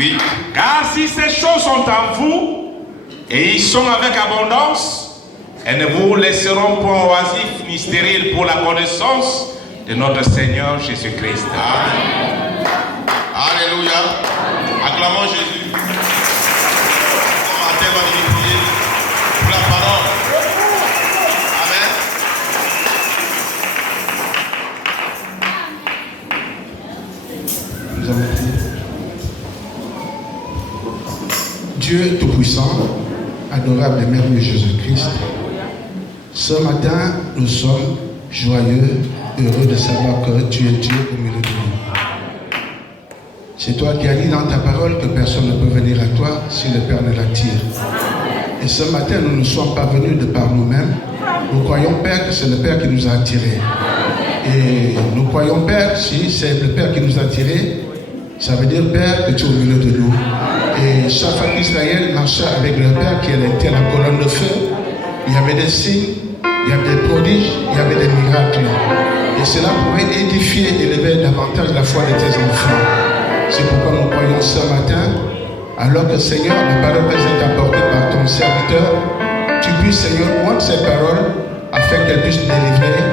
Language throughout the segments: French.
Oui. Car si ces choses sont en vous, et ils sont avec abondance, elles ne vous laisseront point oisifs ni stériles pour la connaissance de notre Seigneur Jésus-Christ. Amen. Alléluia. Acclamons Jésus. On va venir prier pour la parole. Amen. Nous allons prier. Dieu Tout-Puissant, adorable et merveilleux Jésus-Christ, ce matin, nous sommes joyeux, heureux de savoir que tu es Dieu au milieu de nous. C'est toi qui as dit dans ta parole que personne ne peut venir à toi si le Père ne l'attire. Et ce matin, nous ne sommes pas venus de par nous-mêmes. Nous croyons, Père, que c'est le Père qui nous a attirés. Et nous croyons, Père, si c'est le Père qui nous a attirés, ça veut dire, Père, que tu es au milieu de nous. Et chaque fois qu'Israël marchait avec le Père qui était à la colonne de feu, il y avait des signes, il y avait des prodiges, il y avait des miracles. Et cela pouvait édifier et élever davantage la foi de tes enfants. C'est pourquoi nous croyons ce matin, alors que Seigneur, la parole que est apportée par ton serviteur, tu puisses, Seigneur, prendre ces paroles afin qu'elles puissent délivrer,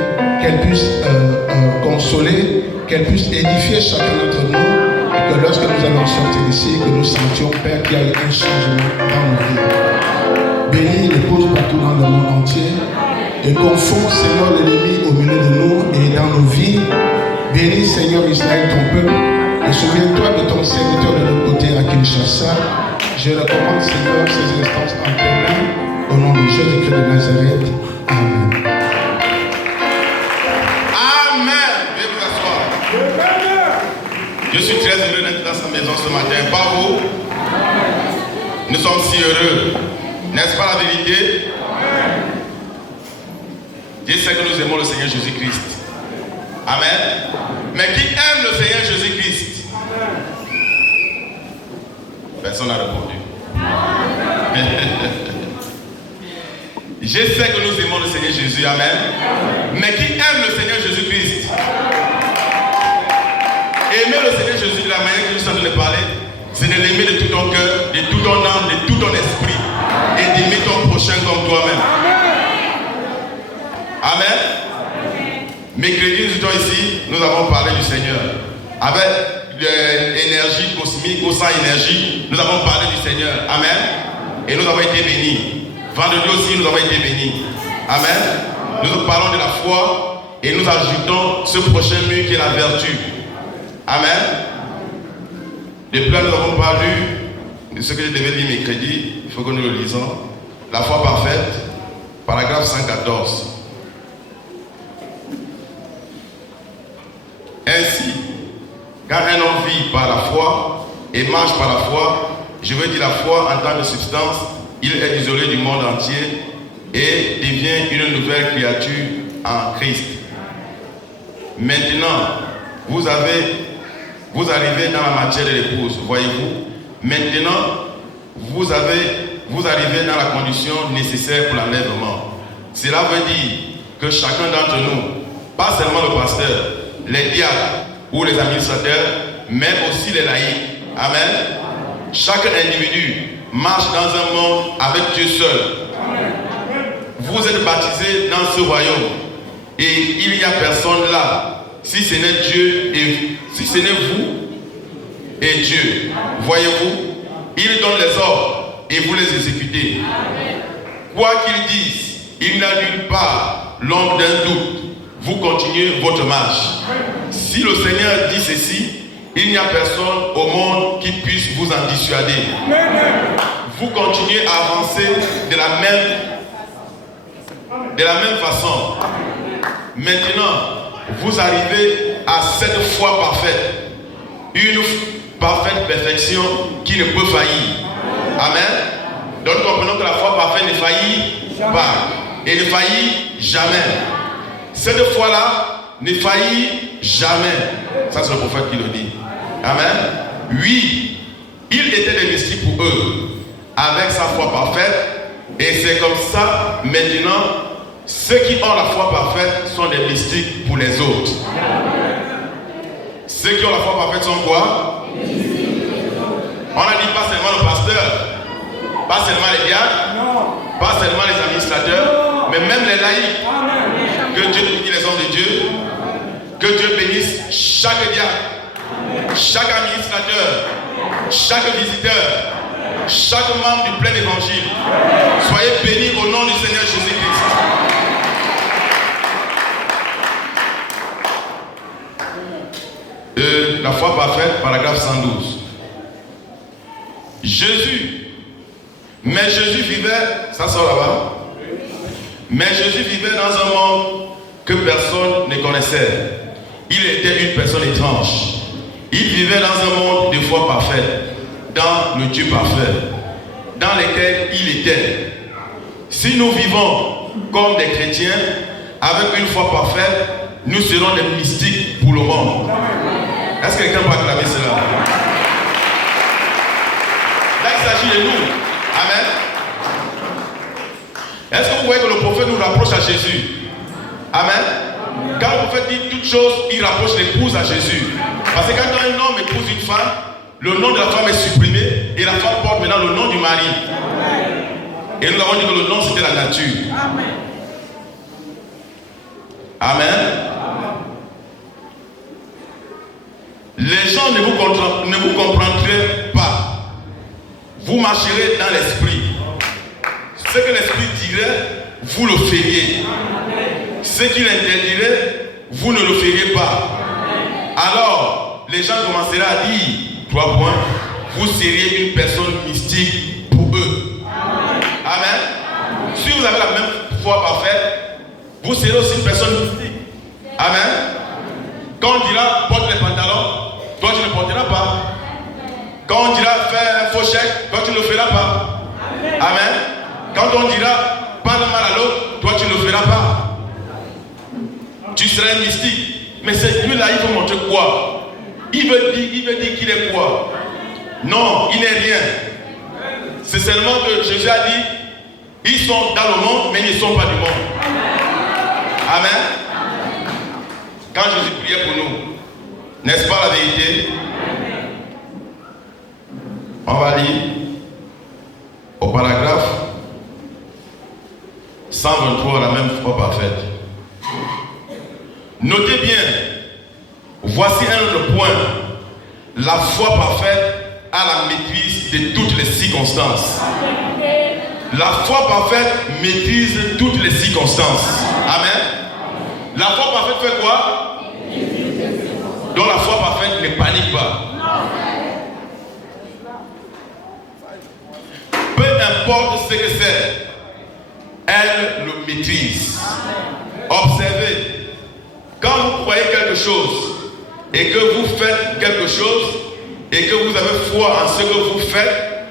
qu'elles puissent consoler, qu'elles puissent édifier chacun d'entre nous. Et que lorsque nous allons sortir d'ici, que nous sentions, Père, qu'il y a eu un changement dans nos vies. Bénis l'épouse partout dans le monde entier. Et confonds, Seigneur, l'ennemi au milieu de nous et dans nos vies. Bénis, Seigneur Israël, ton peuple. Et souviens-toi de ton serviteur de l'autre côté à Kinshasa. Je recommande, Seigneur, ces instances en tes mains. Au nom de Jésus-Christ de Nazareth. Amen. Amen. Veuillez vous asseoir. Je suis très heureux d'être dans sa maison ce matin. Pas vous? Nous sommes si heureux. N'est-ce pas la vérité? Dieu sait que nous aimons le Seigneur Jésus-Christ. Amen. Mais qui aime le Seigneur Jésus-Christ? Personne n'a répondu. Je sais que nous aimons le Seigneur Jésus. Amen. Mais qui aime le Seigneur Jésus-Christ? Aimer le Seigneur Jésus de la manière que nous sommes en train de parler, c'est de l'aimer de tout ton cœur, de tout ton âme, de tout ton esprit, et d'aimer ton prochain comme toi-même. Amen. Mercredi, nous étions ici, nous avons parlé du Seigneur. Avec l'énergie cosmique, au sein énergie, nous avons parlé du Seigneur. Amen. Et nous avons été bénis. Vendredi aussi, nous avons été bénis. Amen. Nous parlons de la foi et nous ajoutons ce prochain mur qui est la vertu. Amen. Depuis là, nous n'avons pas lu ce que je devais lire mercredi. Il faut que nous le lisons. La foi parfaite, paragraphe 114. Ainsi, quand un homme vit par la foi et marche par la foi, je veux dire la foi en tant que substance, il est isolé du monde entier et devient une nouvelle créature en Christ. Maintenant, vous arrivez dans la matière de l'épouse, voyez-vous. Maintenant, vous arrivez dans la condition nécessaire pour l'enlèvement. Cela veut dire que chacun d'entre nous, pas seulement le pasteur, les diacres ou les administrateurs, mais aussi les laïcs. Amen. Chaque individu marche dans un monde avec Dieu seul. Vous êtes baptisés dans ce royaume et il n'y a personne là si ce n'est Dieu et si ce n'est vous et Dieu. Voyez-vous, il donne les ordres et vous les exécutez. Quoi qu'il dise, il n'a nulle part l'ombre d'un doute. Vous continuez votre marche. Si le Seigneur dit ceci, il n'y a personne au monde qui puisse vous en dissuader. Vous continuez à avancer de la même façon. Maintenant, vous arrivez à cette foi parfaite. Une parfaite perfection qui ne peut faillir. Amen. Donc nous comprenons que la foi parfaite ne faillit pas. Et ne faillit jamais. Cette foi-là ne faillit jamais. Ça c'est le prophète qui le dit. Amen. Oui, il était des mystiques pour eux, avec sa foi parfaite. Et c'est comme ça, maintenant, ceux qui ont la foi parfaite sont des mystiques pour les autres. Ceux qui ont la foi parfaite sont quoi? On Pas seulement les diacres, pas seulement les administrateurs, mais même les laïcs. Que Dieu bénisse les hommes de Dieu. Que Dieu bénisse chaque diacre, chaque administrateur, chaque visiteur, chaque membre du plein évangile. Soyez bénis au nom du Seigneur Jésus-Christ. La foi parfaite, paragraphe 112. Mais Jésus vivait, ça sort là-bas. Mais Jésus vivait dans un monde que personne ne connaissait. Il était une personne étrange. Il vivait dans un monde de foi parfaite, dans le Dieu parfait, dans lequel il était. Si nous vivons comme des chrétiens, avec une foi parfaite, nous serons des mystiques pour le monde. Est-ce que quelqu'un peut acclamer cela? Là, il s'agit de nous. Amen. Est-ce que vous voyez que le prophète nous rapproche à Jésus? Amen. Quand le prophète dit toutes choses, il rapproche l'épouse à Jésus. Parce que quand un homme épouse une femme, le nom de la femme est supprimé et la femme porte maintenant le nom du mari. Et nous avons dit que le nom c'était la nature. Amen. Les gens ne vous comprendraient pas. Vous marcherez dans l'esprit. Ce que l'esprit dirait, vous le feriez. Ce qu'il interdirait, vous ne le feriez pas. Alors, les gens commenceraient à dire, 3 points, vous seriez une personne mystique pour eux. Amen. Si vous avez la même foi parfaite, vous serez aussi une personne mystique. Amen. Quand on dira, porte les pantalons, toi tu ne porteras pas. Quand on dira, fais un faux chèque, toi tu ne le feras pas. Amen. Quand on dira, parle mal à l'autre, toi tu ne le feras pas. Tu seras un mystique. Mais lui-là, il veut montrer quoi? Il veut dire qu'il est quoi? Non, il n'est rien. C'est seulement que Jésus a dit, ils sont dans le monde, mais ils ne sont pas du monde. Amen. Quand Jésus priait pour nous, n'est-ce pas la vérité? On va lire au paragraphe 123, la même foi parfaite. Notez bien, voici un autre point. La foi parfaite a la maîtrise de toutes les circonstances. La foi parfaite maîtrise toutes les circonstances. Amen. La foi parfaite fait quoi? Donc la foi parfaite ne panique pas. Peu importe ce que c'est, elle le maîtrise. Observez, quand vous croyez quelque chose et que vous faites quelque chose et que vous avez foi en ce que vous faites,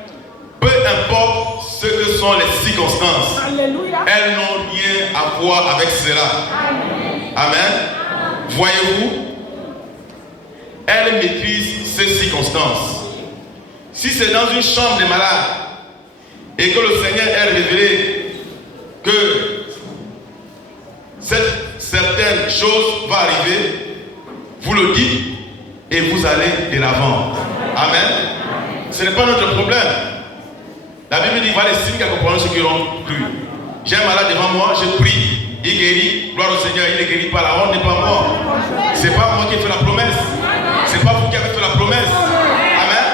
peu importe ce que sont les circonstances, elles n'ont rien à voir avec cela. Amen. Voyez-vous, elle maîtrise ces circonstances. Si c'est dans une chambre de malade et que le Seigneur a révélé que certaines choses vont arriver, vous le dites et vous allez de l'avant. Amen. Ce n'est pas notre problème. La Bible dit, va les signes qu'accompagnent ceux qui n'ont plus. J'ai un malade devant moi, je prie. Il guérit, gloire au Seigneur, il ne guérit pas, la honte n'est pas mort. Ce n'est pas moi qui ai fait la promesse. Ce n'est pas vous qui avez fait la promesse. Amen.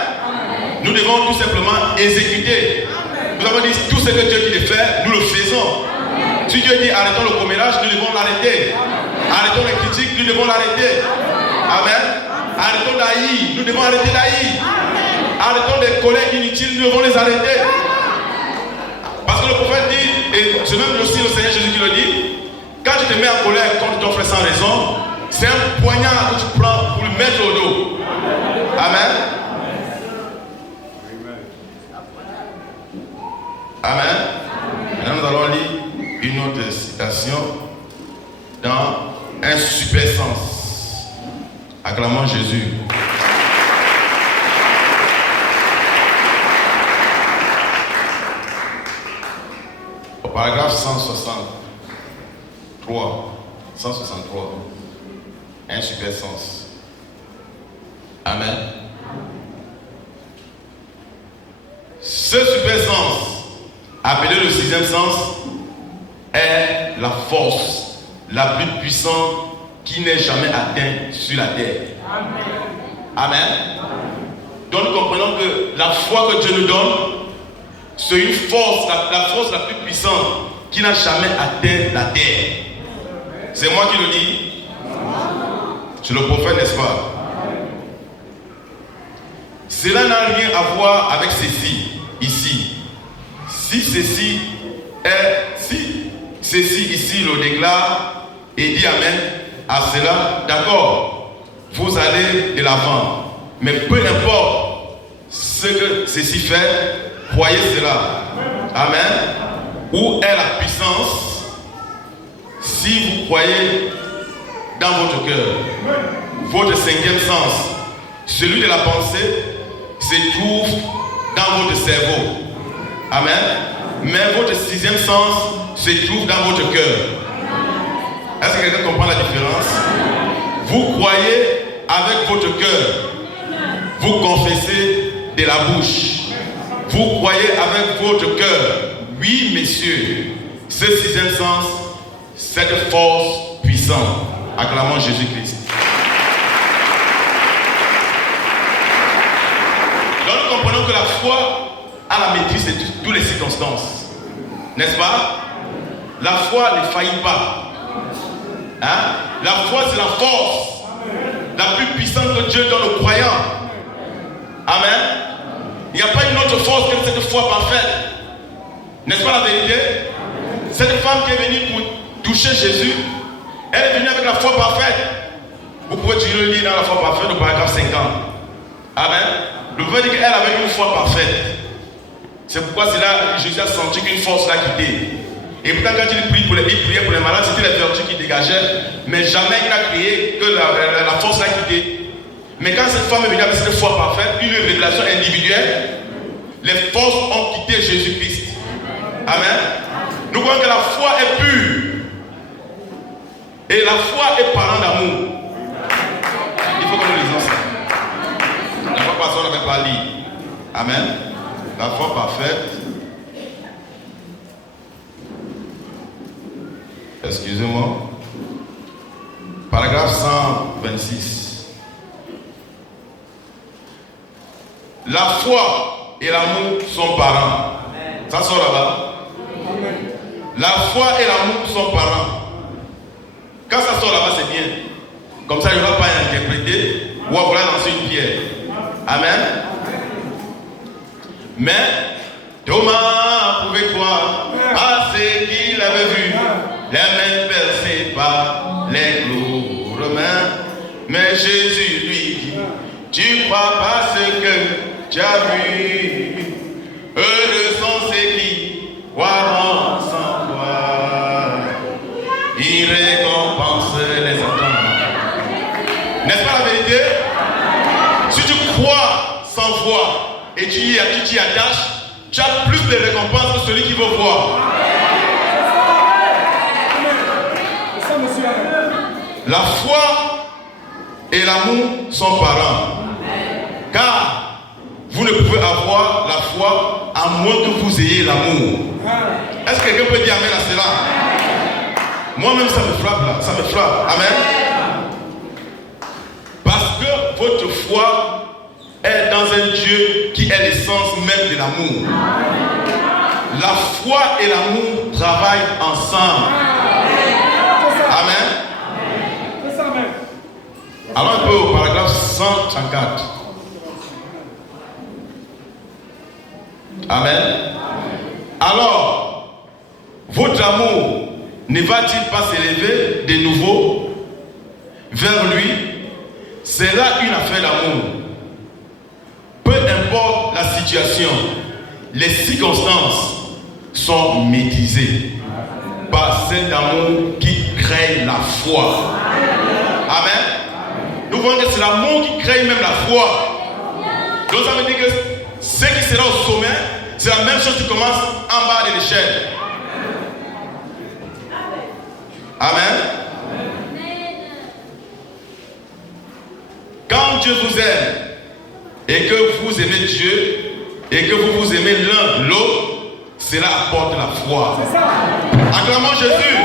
Nous devons tout simplement exécuter. Nous avons dit, tout ce que Dieu dit de faire, nous le faisons. Si Dieu dit, arrêtons le commérage, nous devons l'arrêter. Arrêtons les critiques, nous devons l'arrêter. Amen. Arrêtons d'haïr, nous devons arrêter d'haïr. Arrêtons des collègues inutiles, nous devons les arrêter. Parce que le prophète dit, et c'est même aussi le Seigneur Jésus qui le dit, quand tu te mets en colère contre ton frère sans raison, c'est un poignard que tu prends pour le mettre au dos. Amen. Amen. Maintenant nous allons lire une autre citation dans un super sens. Acclamons Jésus. Au paragraphe 163, un super sens. Amen. Ce super sens Appelé le sixième sens, est la force la plus puissante qui n'est jamais atteinte sur la terre. Amen. Donc nous comprenons que la foi que Dieu nous donne, c'est une force, la force la plus puissante qui n'a jamais atteint la terre. C'est moi qui le dis. C'est le prophète, n'est-ce pas? Cela n'a rien à voir avec ceci, ici. Si ceci ici le déclare et dit Amen à cela, d'accord, vous allez de l'avant. Mais peu importe ce que ceci fait, croyez cela. Amen. Où est la puissance si vous croyez dans votre cœur? Votre cinquième sens, celui de la pensée, se trouve dans votre cerveau. Amen. Mais votre sixième sens se trouve dans votre cœur. Est-ce que quelqu'un comprend la différence? Vous croyez avec votre cœur. Vous confessez de la bouche. Vous croyez avec votre cœur. Oui, messieurs. Ce sixième sens, cette force puissante. Acclamons Jésus-Christ. Donc nous comprenons que la foi a la maîtrise de toutes les circonstances. N'est-ce pas? La foi ne faillit pas. Hein? La foi, c'est la force la plus puissante que Dieu donne aux croyants. Amen. Il n'y a pas une autre force que cette foi parfaite. N'est-ce pas la vérité? Cette femme qui est venue pour toucher Jésus, elle est venue avec la foi parfaite. Vous pouvez le lire dans la foi parfaite au paragraphe 50. Amen. Le veut dire qu'elle avait une foi parfaite. C'est pourquoi c'est là Jésus a senti qu'une force l'a quitté. Et pourtant quand il priait pour les malades, c'était les vertus qui dégageaient. Mais jamais il n'a crié que la force l'a quitté. Mais quand cette femme est venue avec cette foi parfaite, une révélation individuelle, les forces ont quitté Jésus-Christ. Amen. Nous voyons que la foi est pure. Et la foi est parent d'amour. Il faut que nous lisions ça. La foi parfaite, on n'avait pas lu. Amen. La foi parfaite. Excusez-moi. Paragraphe 126. La foi et l'amour sont parents. Ça sort là-bas. La foi et l'amour sont parents. Quand ça sort là-bas, c'est bien. Comme ça, il n'y aura pas à interpréter ou à vouloir lancer une pierre. Amen. Mais Thomas a prouvé quoi? Parce qu'il avait vu les mains percées par les lourdes mains. Mais Jésus lui dit, tu crois parce que tu as vu. Heureux sont ceux qui croiront sans foi. Il récompense les attentes. N'est-ce pas la vérité? Si tu crois sans foi et tu y attaches, tu as plus de récompenses que celui qui veut voir. La foi et l'amour sont parents. Car vous ne pouvez avoir la foi à moins que vous ayez l'amour. Est-ce que quelqu'un peut dire amen à cela? Moi-même, ça me frappe là. Ça me frappe. Amen. Parce que votre foi est dans un Dieu qui est l'essence même de l'amour. La foi et l'amour travaillent ensemble. Amen. Allons un peu au paragraphe 134. Amen. Alors, votre amour ne va-t-il pas s'élever de nouveau vers lui? C'est là une affaire d'amour. Peu importe la situation, les circonstances sont maîtrisées par cet amour qui crée la foi. Amen. Nous voyons que c'est l'amour qui crée même la foi. Donc ça veut dire que ce qui sera au sommet, c'est la même chose qui commence en bas de l'échelle. Amen. Quand Dieu vous aime et que vous aimez Dieu et que vous vous aimez l'un l'autre, cela apporte la foi. Acclamons Jésus.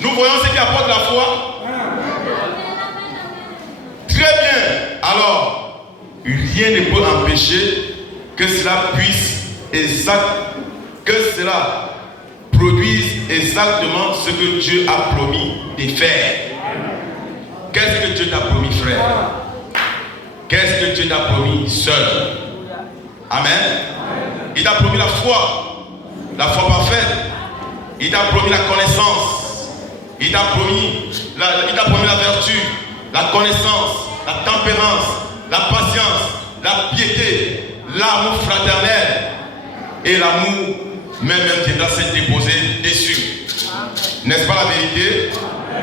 Nous voyons ce qui apporte la foi. Très bien. Alors, rien ne peut empêcher que cela produise exactement ce que Dieu a promis de faire. Qu'est-ce que Dieu t'a promis, frère? Qu'est-ce que Dieu t'a promis, seul? Amen. Il t'a promis la foi parfaite. Il t'a promis la connaissance. Il t'a promis la vertu, la connaissance, la tempérance, la patience, la piété, l'amour fraternel et l'amour même viendra se déposer dessus. N'est-ce pas la vérité?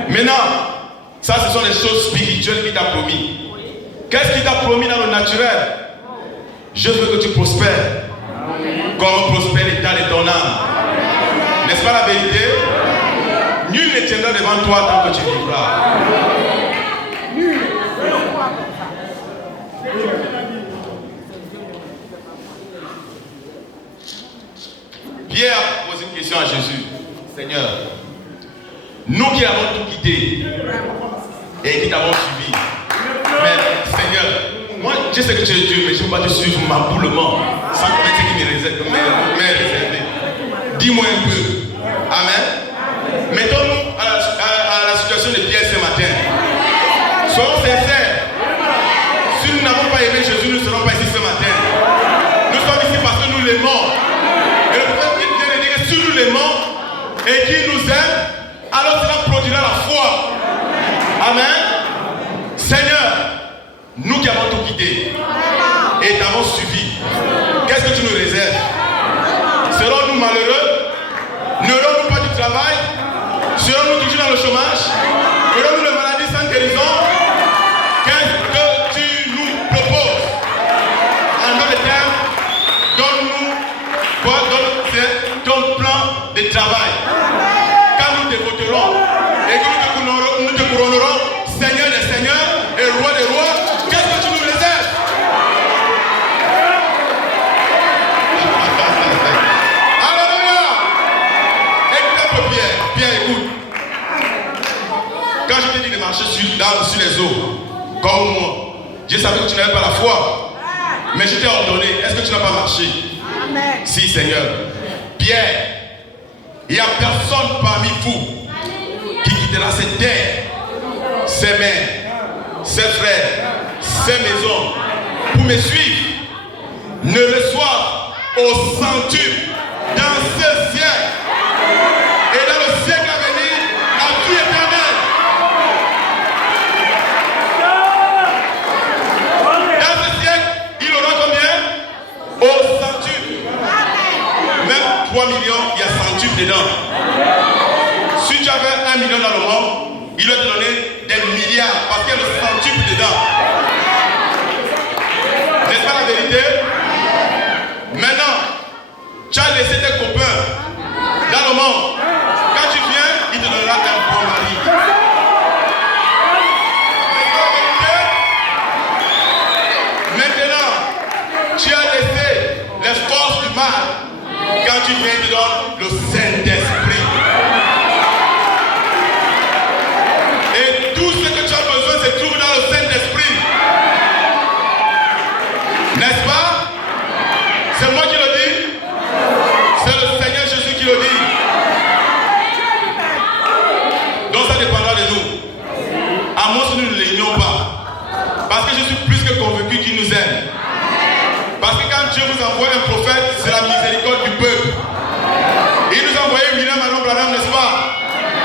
Maintenant, ça ce sont les choses spirituelles qu'il t'a promis. Qu'est-ce qu'il t'a promis dans le naturel? Je veux que tu prospères comme prospère l'état de ton âme. N'est-ce pas la vérité? Nul ne tiendra devant toi tant que tu vivras. Pierre a posé une question à Jésus. Seigneur, nous qui avons tout quitté et qui t'avons suivi, mais Seigneur, moi je sais que tu es Dieu, mais je ne veux pas te suivre maboulement, sans connaître ce qui m'est réservé. Dis-moi un peu. Amen. Mettons-nous à la situation de Pierre ce matin. Soyons sincères. Si nous n'avons pas aimé Jésus, nous ne serons pas ici ce matin. Nous sommes ici parce que nous l'aimons. Et le prophète vient de dire que si nous l'aimons et qu'il nous aime, alors cela produira la foi. Amen. Seigneur, nous qui avons tout quitté et t'avons suivi, qu'est-ce que tu nous réserves? Serons-nous malheureux? N'aurons-nous pas du travail? Serons-nous toujours dans le chômage? Aurons-nous les maladies sans guérison? Qu'est-ce que tu nous proposes? En d'autres termes, donne-nous ton plan de travail. Quand nous te voterons et que nous te couronnerons Seigneur des Seigneurs et Roi des Rois, qu'est-ce que tu nous réserves? Alléluia! Écoute un peu Pierre, écoute. Quand je t'ai dit de marcher sur les eaux, comme moi, je savais que tu n'avais pas la foi. Mais je t'ai ordonné, est-ce que tu n'as pas marché? Amen. Si, Seigneur. Pierre, il n'y a personne parmi vous qui quittera cette terre, ses mères, ses frères, ses maisons, pour me suivre, ne reçoivent au centuple dans ce siècle et dans le siècle à venir à vie éternelle. Dans ce siècle, il aura combien? Au centuple. Même 3 millions, il y a centuple dedans. Si tu avais 1 million dans le monde, il va te donner des milliards parce qu'il y a le centuple dedans. N'est-ce pas la vérité? Maintenant, tu as laissé tes copains dans le monde. Quand tu viens, il te donnera un bon mari. N'est-ce pas la vérité? Maintenant, tu as laissé les forces du mal. Quand tu viens, il te donne le Saint-Esprit. Et tout ce que tu as besoin se trouve dans le Saint-Esprit. N'est-ce pas? C'est moi qui le dis. C'est le Seigneur Jésus qui le dit. Donc ça dépendra de nous. À moins que nous ne l'aimions pas. Parce que je suis plus que convaincu qu'il nous aime. Parce que quand Dieu vous envoie un prophète, c'est la miséricorde du peuple. Il nous a envoyé William Manon Branham, n'est-ce pas?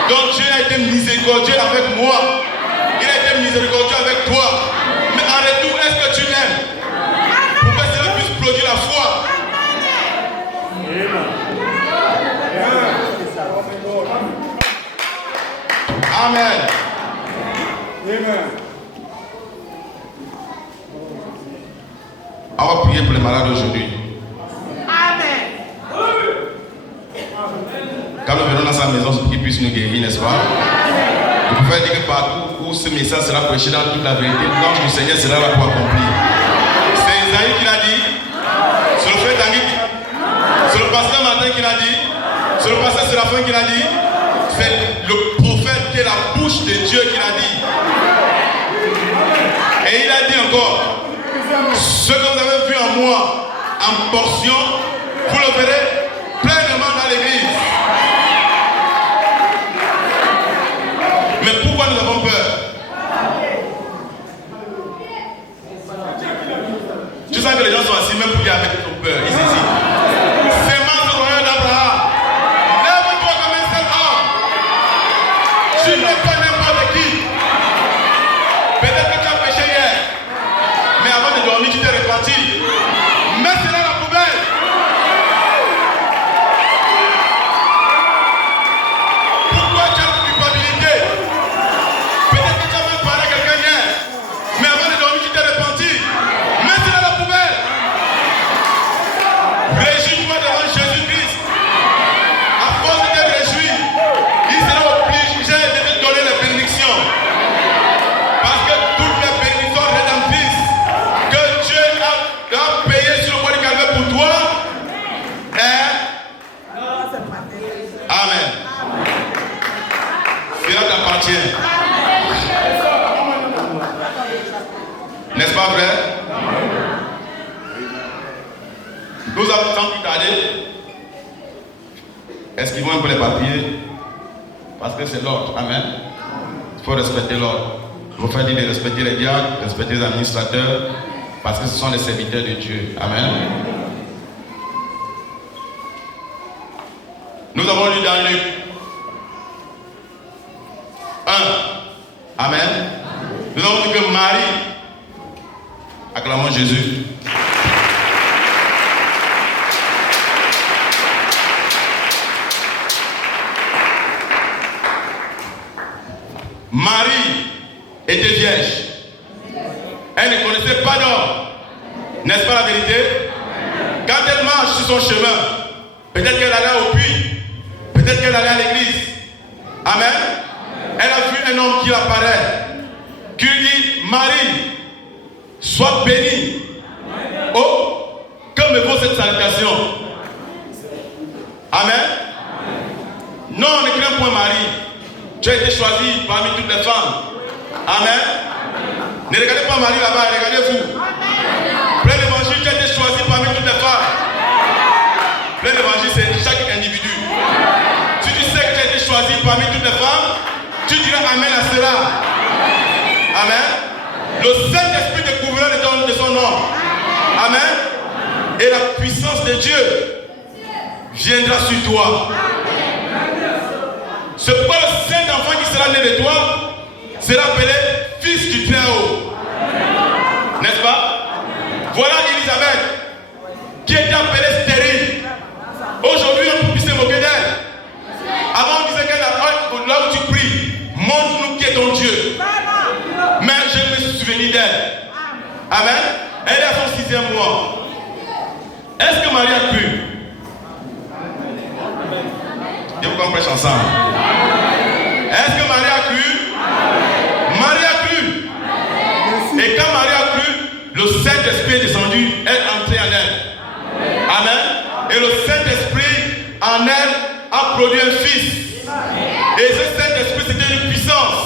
Donc Dieu a été miséricordieux avec moi. Il a été miséricordieux avec toi. Mais en retour, est-ce que tu l'aimes? Pour que cela puisse produire la foi. Amen. On va prier pour les malades aujourd'hui. Quand nous venons dans sa maison, c'est pour qu'il puisse nous guérir, n'est-ce pas? Le prophète dit que partout où où ce message sera prêché dans toute la vérité, l'ange du Seigneur sera là pour accomplir. C'est Isaïe qui l'a dit, c'est le frère Tanguy, c'est le pasteur Martin qui l'a dit, c'est le pasteur Séraphin qui l'a dit, c'est le prophète qui est la bouche de Dieu qui l'a dit. Et il a dit encore, ce que vous avez vu en moi, en portion, vous le verrez pleinement dans l'église. Mais pourquoi nous avons peur? Tu sens que les gens sont assis même pour dire avec ton peur, ils hésitent. C'est mal le royaume d'Abraham. Lève-toi comme un seul homme. Tu n'es pas n'importe qui. Peut-être que tu as péché hier, mais avant de dormir, tu t'es repenti. Mets cela dans la poubelle. Pourquoi tu as la culpabilité? Peut-être que tu as même parlé à quelqu'un hier, mais avant de dormir, tu t'es repenti. Mets cela dans la poubelle. Réjouis-toi devant Jésus-Christ. À force de te réjouir, il sera obligé de te donner les bénédictions. Parce que toutes les bénédictions rédemptrices que Dieu a payées sur le bois du Calvaire pour toi, Amen. Cela t'appartient. N'est-ce pas vrai? Nous avons tant plus tardé. Esquivons un peu les papiers. Parce que c'est l'ordre. Amen. Il faut respecter l'ordre. Il faut faire dire de respecter les diacres, respecter les administrateurs. Parce que ce sont les serviteurs de Dieu. Amen. Nous avons lu dans Luc 1. Amen. Nous avons dit que Marie, acclamons Jésus. Marie était vierge. Elle ne connaissait pas d'homme. N'est-ce pas la vérité? Quand elle marche sur son chemin, peut-être qu'elle allait au puits, peut-être qu'elle allait à l'église. Amen. Elle a vu un homme qui apparaît, qui lui dit, Marie, sois bénie. Oh, que me vaut cette salutation? Amen. Non, ne crains point Marie. Tu as été choisie parmi toutes les femmes. Amen. Ne regardez pas Marie là-bas, regardez-vous. Plein d'évangile, tu as été choisi parmi toutes les femmes. Plein d'évangile, c'est chaque individu. Si tu sais que tu as été choisi parmi toutes les femmes, tu diras Amen à cela. Amen. Le Saint-Esprit te couvrira de son nom. Amen. Et la puissance de Dieu viendra sur toi. C'est pourquoi le Saint-Enfant qui sera né de toi sera appelé Fils du Très-Haut. N'est-ce pas? Voilà Élisabeth qui était appelée stérile. Aujourd'hui, on peut plus se moquer d'elle. Avant, on disait qu'elle a là où tu pries, montre-nous qui est ton Dieu. Mais je me suis souvenu d'elle. Amen. Elle est à son 6e mois. Est-ce que Marie a cru? Et vous qu'on prêche ensemble. Est-ce que Marie a cru? Marie a cru. Et quand Marie a cru, le Saint-Esprit est descendu, elle est entrée en elle. Amen. Et le Saint-Esprit en elle a produit un fils. Et ce Saint-Esprit, c'était une puissance.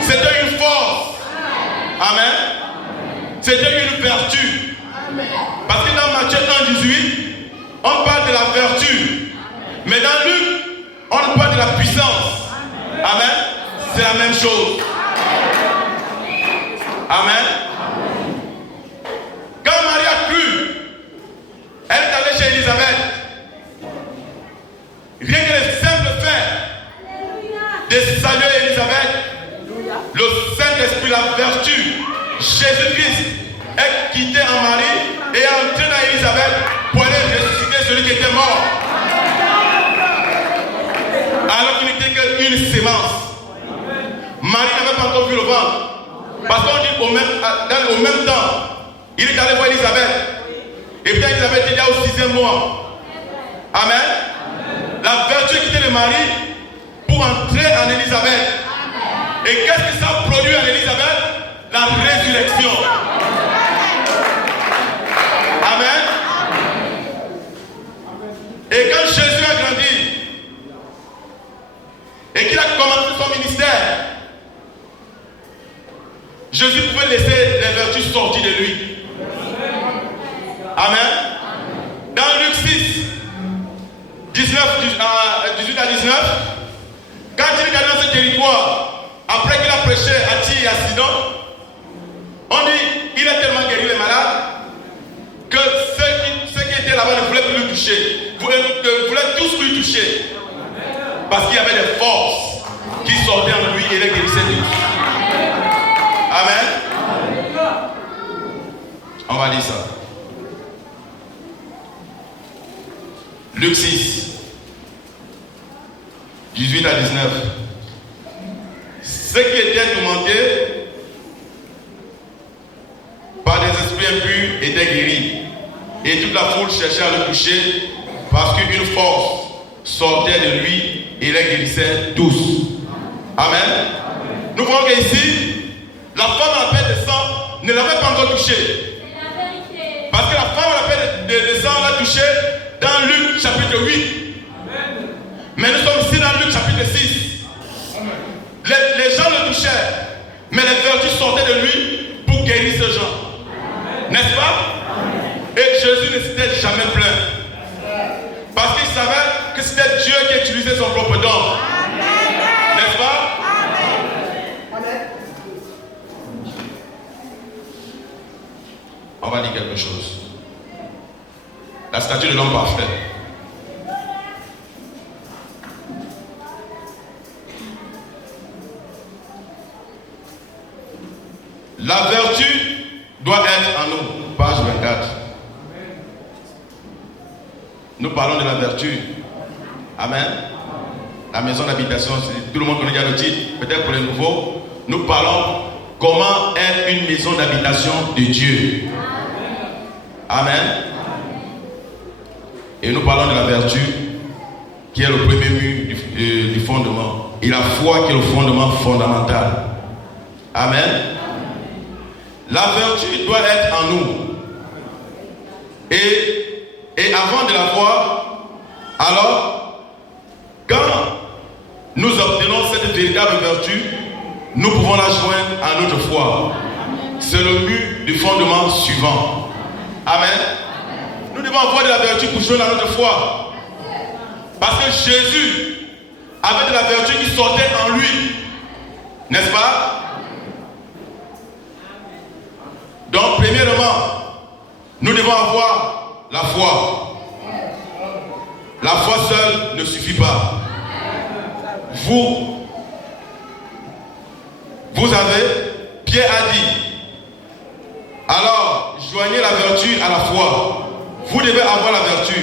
C'était une force. Amen. C'était une vertu. Parce que dans Matthieu 1,18, on parle de la vertu. Mais dans Luc, on parle de la puissance. Amen. C'est la même chose. Amen. Quand Marie a cru, elle est allée chez Élisabeth. Rien que le simple fait de saluer Élisabeth, le Saint-Esprit, la vertu, Jésus-Christ est quitté en Marie et est entré dans Élisabeth pour aller ressusciter celui qui était mort. Alors qu'il n'était qu'une sémence. Marie n'avait pas encore vu le ventre. Parce qu'on dit au même temps, il est allé voir Élisabeth. Et puis Élisabeth était au 6e mois. Amen. La vertu quittait de Marie pour entrer en Élisabeth. Et qu'est-ce que ça produit en Élisabeth? La résurrection. Amen. Et quand Jésus a grandi et qu'il a commencé son ministère, Jésus pouvait laisser les vertus sortir de lui. Amen. Dans Luc 6, 18 à 19, quand il est dans ce territoire, après qu'il a prêché à Tyr et à Sidon, on dit il a tellement guéri les malades que ceux qui étaient là-bas ne voulaient plus le toucher, voulaient tous lui toucher. Parce qu'il y avait des forces qui sortaient en lui et les guérissaient tous. Amen. On va lire ça. Luc 6, 18 à 19. Ceux qui étaient tourmentés par des esprits impurs étaient guéris. Et toute la foule cherchait à le toucher parce qu'une force sortait de lui et les guérissait tous. Amen. Nous voyons qu'ici, la femme à la perte de sang ne l'avait pas encore touché. Parce que la femme à la perte de sang l'a touché dans Luc chapitre 8. Mais nous sommes ici dans Luc chapitre 6. Les gens le touchaient, mais les vertus sortaient de lui pour guérir ces gens. N'est-ce pas? Et Jésus ne s'était jamais plaint. Parce qu'il savait que c'était Dieu qui utilisait son propre don. N'est-ce pas? On va dire quelque chose. La statue de l'homme parfait. La vertu doit être en nous. Page 24. Nous parlons de la vertu. Amen. La maison d'habitation, tout le monde connaît déjà le titre. Peut-être pour les nouveaux. Nous parlons comment être une maison d'habitation de Dieu. Amen. Et nous parlons de la vertu qui est le premier mur du fondement. Et la foi qui est le fondement fondamental. Amen. La vertu doit être en nous. Et avant de la voir, alors, quand nous obtenons cette véritable vertu, nous pouvons la joindre à notre foi. C'est le mur du fondement suivant. Amen. Nous devons avoir de la vertu pour joindre à notre foi. Parce que Jésus avait de la vertu qui sortait en lui. N'est-ce pas? Donc, premièrement, nous devons avoir la foi. La foi seule ne suffit pas. Vous avez, Pierre a dit, alors, joignez la vertu à la foi. Vous devez avoir la vertu,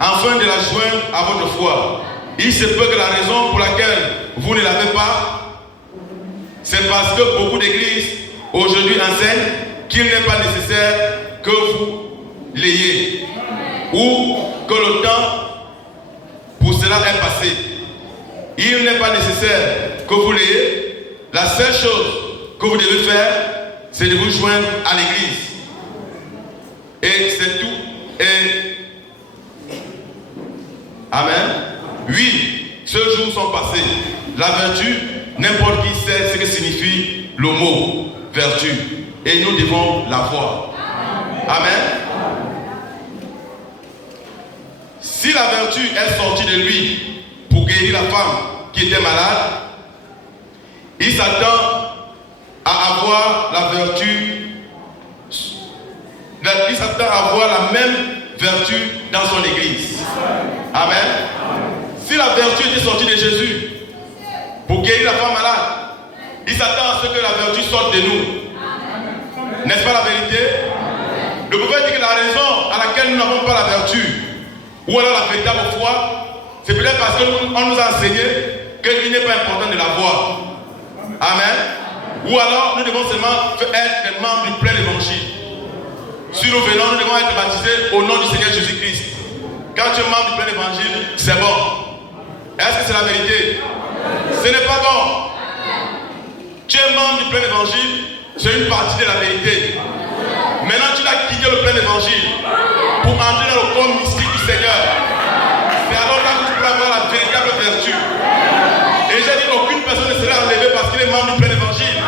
afin de la joindre à votre foi. Il se peut que la raison pour laquelle vous ne l'avez pas, c'est parce que beaucoup d'églises aujourd'hui enseignent qu'il n'est pas nécessaire que vous l'ayez, ou que le temps pour cela est passé. Il n'est pas nécessaire que vous l'ayez. La seule chose que vous devez faire, c'est de vous joindre à l'église. Et c'est tout. Et amen. Oui, ces jours sont passés. La vertu, n'importe qui sait ce que signifie le mot vertu. Et nous devons l'avoir. Amen. Si la vertu est sortie de lui pour guérir la femme qui était malade, il s'attend à avoir la vertu. Il s'attend à avoir la même vertu dans son église. Amen. Si la vertu était sortie de Jésus pour guérir la femme malade, il s'attend à ce que la vertu sorte de nous. N'est-ce pas la vérité? Le prophète dit que la raison à laquelle nous n'avons pas la vertu, ou alors la véritable foi, c'est peut-être parce qu'on nous a enseigné qu'il n'est pas important de l'avoir. Amen. Ou alors nous devons seulement être des membres du plein évangile. Si nous venons, nous devons être baptisés au nom du Seigneur Jésus-Christ. Quand tu es membre du plein évangile, c'est bon. Est-ce que c'est la vérité? Ce n'est pas bon. Tu es membre du plein évangile, c'est une partie de la vérité. Maintenant, tu dois quitter le plein évangile pour entrer dans le corps mystique du Seigneur. C'est alors là que tu pourras avoir la véritable vertu. Et j'ai dit, aucune personne ne sera enlevée parce qu'il est membre du plein évangile.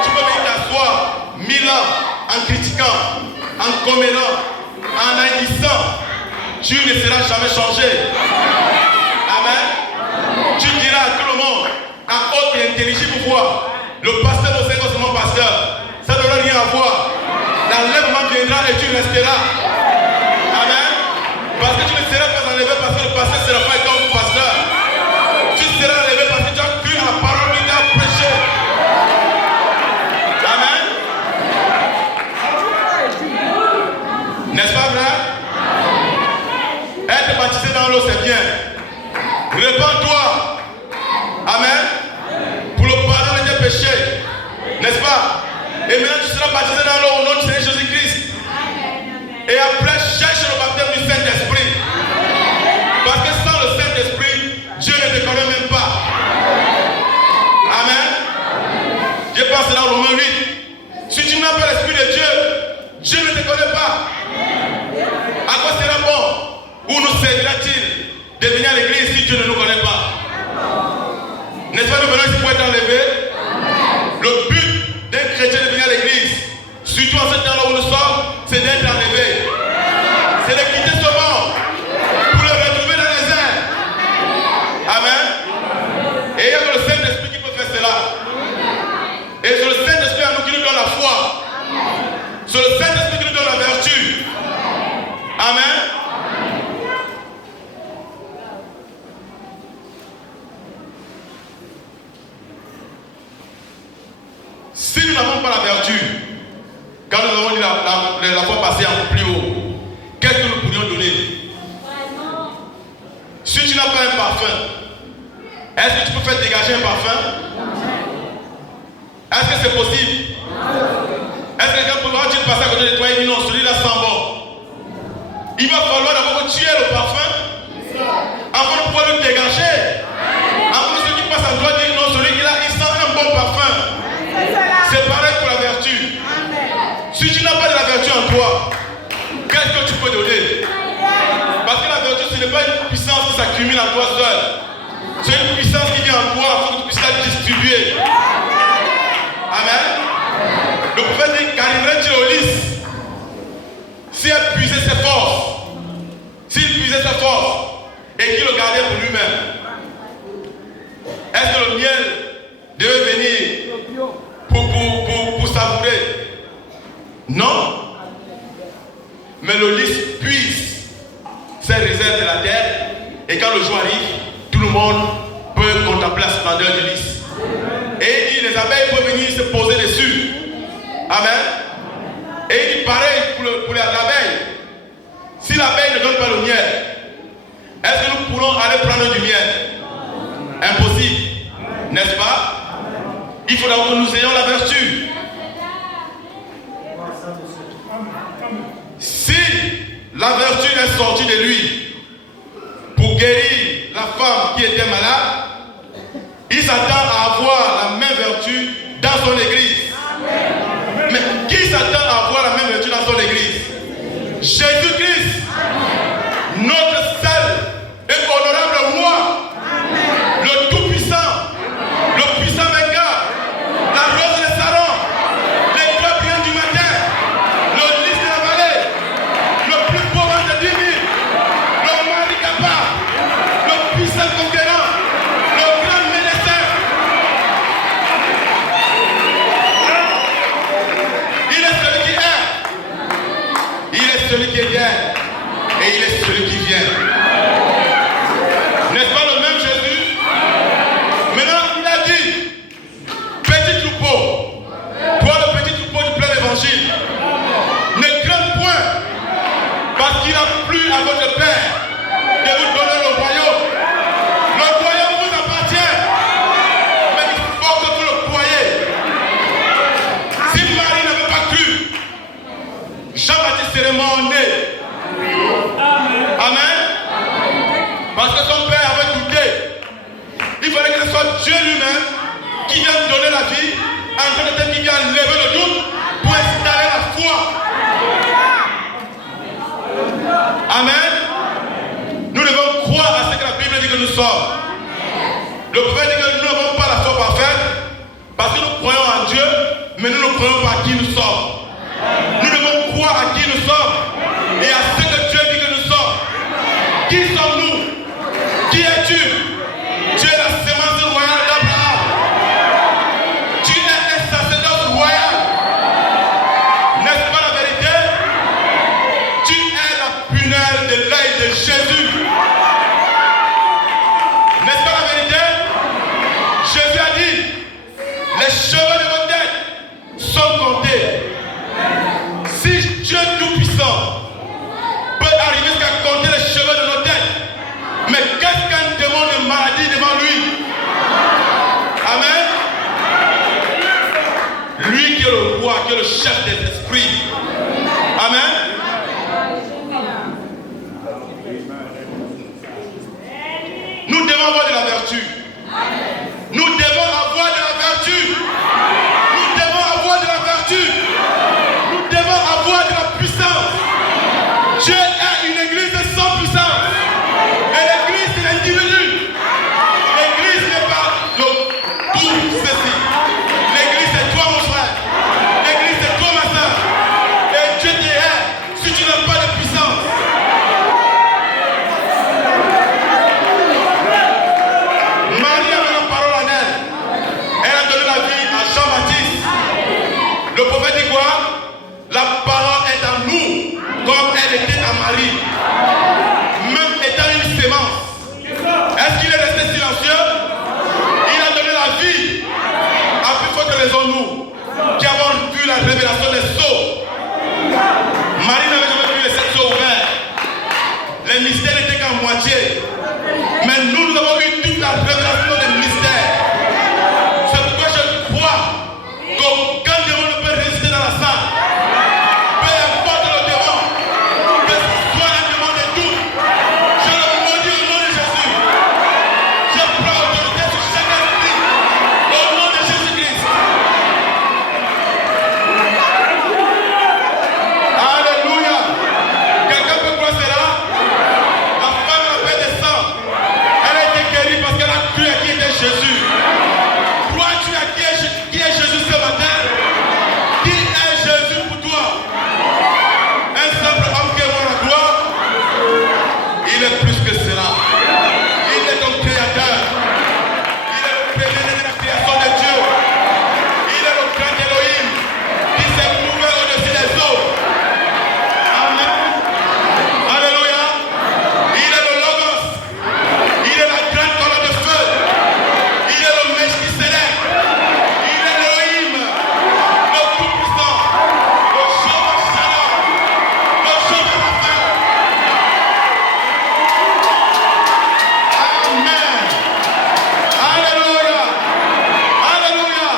Tu peux venir t'asseoir 1000 ans en critiquant, en commérant, en haïssant. Tu ne seras jamais changé. Amen. Tu diras à tout le monde, à haute et intelligible voix, le pasteur au Seigneur, c'est mon pasteur. Ça n'aura rien à voir. L'enlèvement viendra et tu resteras. Amen. Parce que tu ne seras pas enlevé parce que le pasteur ne sera pas ton pasteur. Tu seras enlevé parce que tu as cru à la parole que tu as prêchée. Amen. N'est-ce pas vrai? Être baptisé dans l'eau, c'est bien. Répands-toi. Amen. Pour le pardon de tes péchés. N'est-ce pas? Et maintenant tu seras baptisé dans l'eau au nom du Seigneur Jésus-Christ. Et après, cherche le baptême du Saint-Esprit. Parce que sans le Saint-Esprit, Dieu ne te connaît même pas. Amen. Je pense dans Romains 8. Si tu n'as pas l'Esprit de Dieu, Dieu ne te connaît pas. À quoi sera bon? Où nous servira-t-il de venir à l'église si Dieu ne nous connaît pas? N'est-ce pas, nous venons ici pour être enlevés? Le but d'un chrétien de venir à l'église, surtout en ce temps-là où nous sommes, c'est d'être enlevé. C'est de quitter ce monde pour le retrouver dans les airs. Amen. Et il y a que le Saint-Esprit qui peut faire cela. Et c'est le Saint-Esprit à nous qui nous donne la foi. C'est le Saint-Esprit qui nous donne la vertu. Amen. Si nous n'avons pas la vertu, quand nous avons dit la fois passée un peu plus haut, qu'est-ce que nous pourrions donner? Si tu n'as pas un parfum, est-ce que tu peux faire dégager un parfum? Est-ce que c'est possible? Est-ce que quelqu'un peut passer à côté de toi et dire non, celui-là sent bon? Il va falloir d'abord que tu aies le parfum avant de pouvoir le dégager. Avant que celui qui passe à droite dire non, celui-là il sent un bon parfum. C'est pareil pour la vertu. Si tu n'as pas de la vertu en toi, qu'est-ce que tu peux donner? Parce que la vertu, ce n'est pas une puissance qui s'accumule en toi seul. C'est une puissance qui vient en toi afin que tu puisses la distribuer. Amen. Le prophète dit qu'arriverait-il au lys s'il épuisait ses forces, et qu'il le gardait pour lui-même? Est-ce que le miel devait venir pour savourer? Non. Mais le lys puise ses réserves de la terre, et quand le jour arrive, tout le monde peut contempler la splendeur du lys. Et il dit, les abeilles peuvent venir se poser dessus. Amen. Et il dit pareil pour l'abeille. Si l'abeille ne donne pas le miel, est-ce que nous pourrons aller prendre du miel? Impossible. N'est-ce pas? Il faut d'abord que nous ayons la vertu. Si la vertu est sortie de lui pour guérir la femme qui était malade, il s'attend à avoir la même vertu dans son église. Mais qui s'attend à avoir la même vertu dans son église? Jésus-Christ, notre seul et honorable roi, le tout-puissant, le puissant vainqueur, la rose de Saron, l'étoile brillante du matin, le lys de la vallée, le plus beau de 10 000, le handicapable, le puissant conquérant, le grand médecin. en train de te dire qu'il a levé le doute pour installer la foi. Amen. Nous devons croire à ce que la Bible dit que nous sommes. Le prophète dit que nous n'avons pas la foi parfaite parce que nous croyons en Dieu, mais nous ne croyons pas à qui nous sommes. Nous devons croire à qui nous sommes et à ce que Dieu dit que nous sommes. Qui sommes-nous? Qui es-tu? Tu es la sémence royale d'Abraham. Tu es un sacerdoce royal. N'est-ce pas la vérité? Tu es la prunelle de l'œil de Jésus. N'est-ce pas la vérité? Jésus a dit, les cheveux de votre tête sont comptés. Si Dieu Tout-Puissant peut arriver jusqu'à compter les cheveux de nos têtes, mais qu'est-ce qu'un démon de maladie devant lui? Amen. Lui qui est le roi, qui est le chef des esprits. Amen. Nous devons avoir de la vertu. Nous devons avoir de la vertu. Nous devons avoir de la vertu. Nous devons avoir de la puissance. Dieu est une église sans puissance. Et l'église, c'est l'individu. L'église n'est pas tout ceci. L'église, c'est toi, mon frère. L'église, c'est toi, ma soeur. Et Dieu te hait si tu n'as pas de puissance. Marie avait la parole en elle. Elle a donné la vie à Jean-Baptiste. Le prophète dit quoi? La parole est en nous, comme elle était à Marie. Même étant une sémence. Est-ce qu'il est resté silencieux? Il a donné la vie. À plus forte raison, nous, qui avons vu la révélation des sceaux. Marie n'avait jamais vu les 7 sceaux ouverts. Les mystères n'étaient qu'à moitié. Mais nous avons eu toute la révélation des mystères. C'est pourquoi je crois qu'aucun démon ne peut résister dans la salle. Peu importe le démon, que ce soit un démon de doute, je le maudis au nom de Jésus. Je prends autorité sur chaque esprit au nom de Jésus-Christ. Alléluia. Quelqu'un peut croire cela? La femme a fait des sangs. Elle a été guérie parce qu'elle a cru à qui était Jésus. Crois-tu à qui est Jésus ce matin? Qui est Jésus pour toi? Un simple homme qui est mort à gloire? Il est plus que cela. Il est ton créateur. Il est le premier de la création de Dieu. Il est le grand Elohim qui s'est mouvé au-dessus des eaux. Amen. Alléluia. Il est le Logos. Il est la grande colonne de feu. Il est le Melchisedec. Il est Elohim, le Tout-Puissant, le Jehovah Shalom, le Jehovah Rapha. Amen. Alléluia. Alléluia.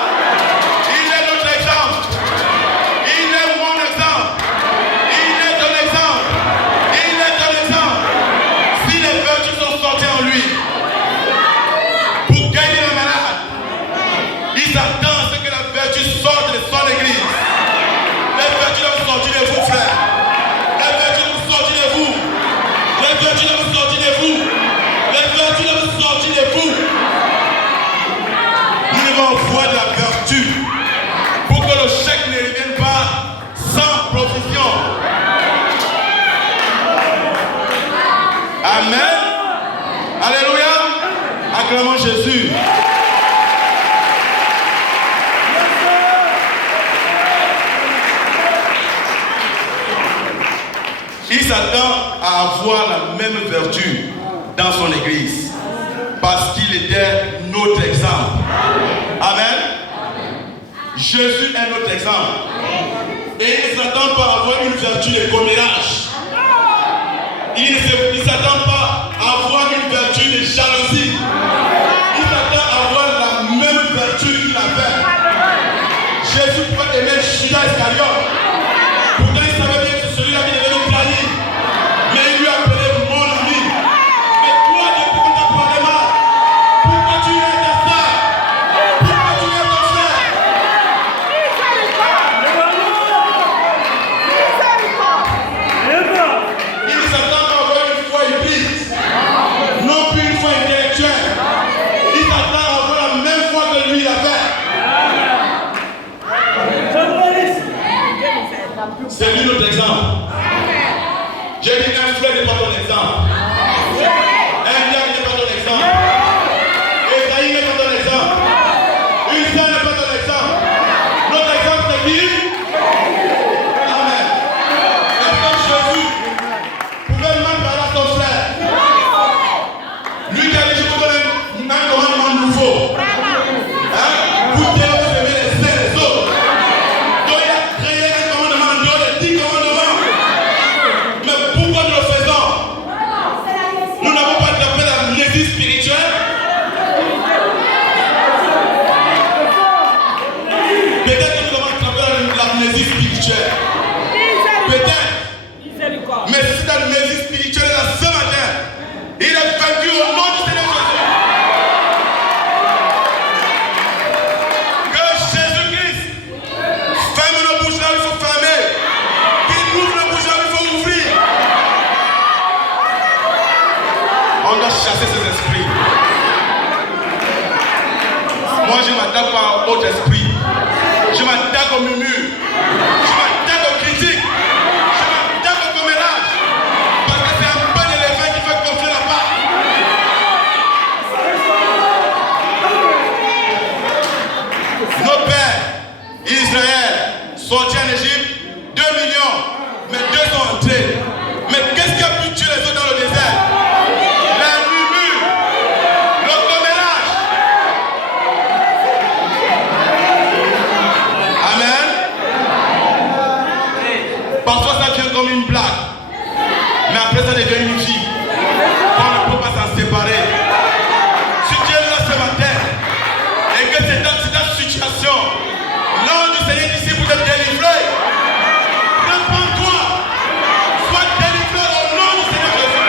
Il est notre exemple. Il est mon exemple. Il est ton exemple. Il est ton exemple. Si les vertus sont sorties en lui, pour gagner le malade, il s'attend à ce que la vertu sorte de son église. Les vertus doivent sortir de vous, frères. Les vertus doivent sortir de vous. Les vertus doivent sortir de vous. Les vertus doivent sortir de vous. Nous devons avoir de la vertu pour que le chèque ne revienne pas sans provision. Amen. Alléluia. Acclamons Jésus. Il s'attend à avoir la même vertu dans son église parce qu'il était notre exemple. Amen. Jésus est notre exemple. Et il ne s'attend pas à avoir une vertu de commérage. Il ne s'attend pas à avoir une vertu de jalousie. Il s'attend à avoir la même vertu qu'il avait. Jésus pouvait aimer Judas Iscariote. Pourtant il savait bien que c'est celui-là qui devait nous trahir. Mais il lui a appelé mon ami. Mais toi, depuis que tu as parlé mal, pourquoi tu es ta soeur? Pourquoi tu es ton frère? C'est lui notre exemple. J'ai dit un frère n'est pas ton exemple. Un diable n'est pas ton exemple. Esaïe n'est pas ton exemple. Une sœur n'est pas ton exemple. Notre exemple c'est qui? Amen. Est-ce que Jésus pouvait mal parler à son frère? Lui qui a dit je vous donne un commandement nouveau. Vous devez aimer les uns les autres. Donc il a créé un commandement, en dehors des 10 commandements. Mais pourquoi nous le faisons? Nous n'avons pas tapé l'amnésie spirituelle. Peut-être que nous avons attrapé l'amnésie spirituelle. Peut-être. Mais si cette amnésie spirituelle est là ce matin, il est vaincu au nom du Seigneur Jésus. Que Jésus-Christ ferme nos bouches là où il faut fermer. Qu'il ouvre nos bouches là où il faut ouvrir. On doit chasser ces esprits. Moi je m'attaque pas aux autres esprits. Je m'attaque au murmure. Je m'attaque aux critiques. Je m'attaque au commérage. Parce que c'est un bon éléphant qui fait gonfler la part. Nos pères, Israël, sortis en Égypte, 2 millions, mais 2 sont entrés. Mais qu'est-ce qui a pu tuer les autres dans le désert? La murmure, le commérage. Amen. Parfois ça vient comme une blague, mais après ça devient une vie. On ne peut pas s'en séparer. Si tu es là ce matin et que c'est dans cette situation, l'ange du Seigneur est ici pour te délivrer. Répands-toi. Sois délivré au nom du Seigneur Jésus.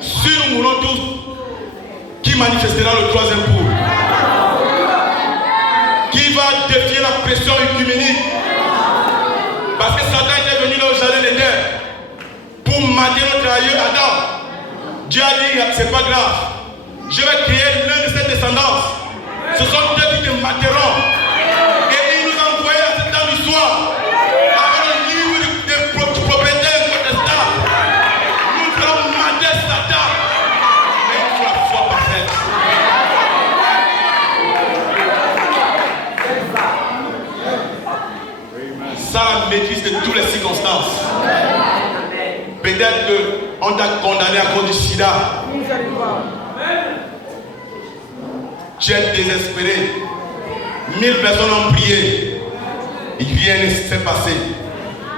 Si nous mourons tous, qui manifestera le troisième pour? Qui va défier la pression œcuménique? Parce que Satan était venu dans le jardin d'Éden pour mater notre aïeux Adam. Dieu a dit, c'est pas grave. Je vais créer l'un de ses descendants. Ce sont eux qui te materont. Et il nous a envoyé à cette temps du soir avec le livre des propriétaires protestants. Nous allons mater Satan. Mais il faut la foi parfaite. Ça la maîtrise de toutes les circonstances. Peut-être qu'on t'a condamné à cause du sida. Tu es désespéré. 1000 personnes ont prié. Et rien ne s'est passé.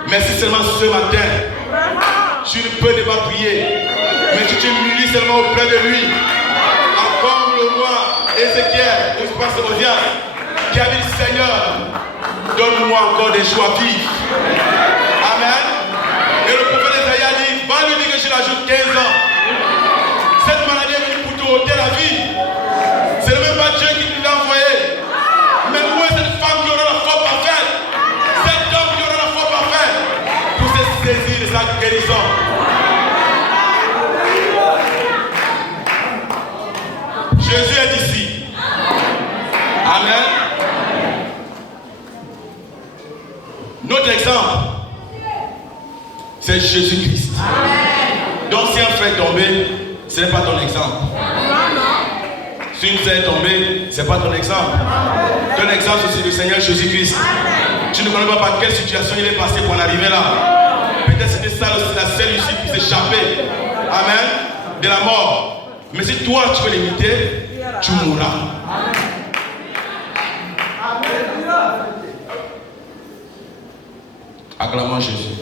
Mais si seulement ce matin, tu ne peux pas prier, mais si tu l'unis seulement auprès de lui, comme le roi Ézéchiel, ou je pense au diable, qui a dit Seigneur, donne-moi encore des jours à vivre. Amen. Et le prophète Esaïe a dit, va lui dire que je l'ajoute 15 ans. Cette maladie est venue pour te ôter la vie. C'est le même pas Dieu qui l'a envoyé. Mais où est cette femme qui aura la foi parfaite? Cet homme qui aura la foi parfaite pour se saisir de sa guérison. Jésus est ici. Amen. Notre exemple, c'est Jésus-Christ. Donc si un frère est tombé, ce n'est pas ton exemple. Si une sœur est tombée, ce n'est pas ton exemple. Ton exemple, c'est le Seigneur Jésus-Christ. Tu ne connais pas par quelle situation il est passé pour en arriver là. Peut-être c'était ça la seule issue pour s'échapper. Amen. De la mort. Mais si toi tu veux l'imiter, tu mourras. Acclamons Jésus.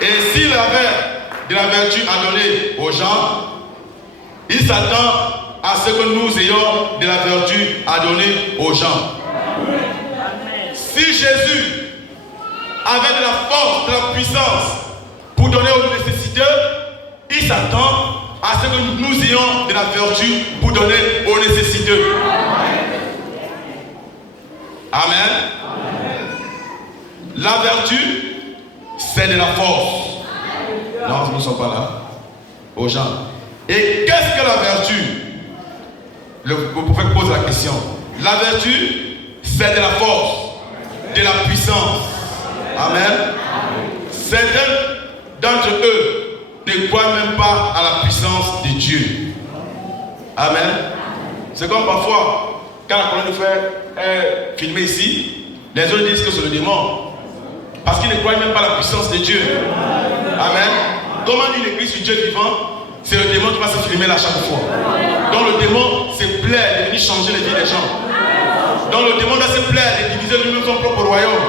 Et s'il avait de la vertu à donner aux gens, il s'attend à ce que nous ayons de la vertu à donner aux gens. Si Jésus avait de la force, de la puissance pour donner aux nécessiteux, il s'attend à ce que nous ayons de la vertu pour donner aux nécessiteux. Amen. La vertu, c'est de la force. Non, nous ne sommes pas là. Aux gens. Et qu'est-ce que la vertu? Le prophète pose la question. La vertu, c'est de la force, de la puissance. Amen. Certains d'entre eux ne croient même pas à la puissance de Dieu. Amen. C'est comme parfois, quand la colonne de fer est filmée ici, les autres disent que c'est le démon. Parce qu'ils ne croient même pas à la puissance de Dieu. Amen. Comment une église sur Dieu vivant, c'est le démon qui va se filmer là chaque fois. Donc le démon se plaît de venir changer les vies des gens. Donc le démon doit se plaire de diviser lui-même son propre royaume.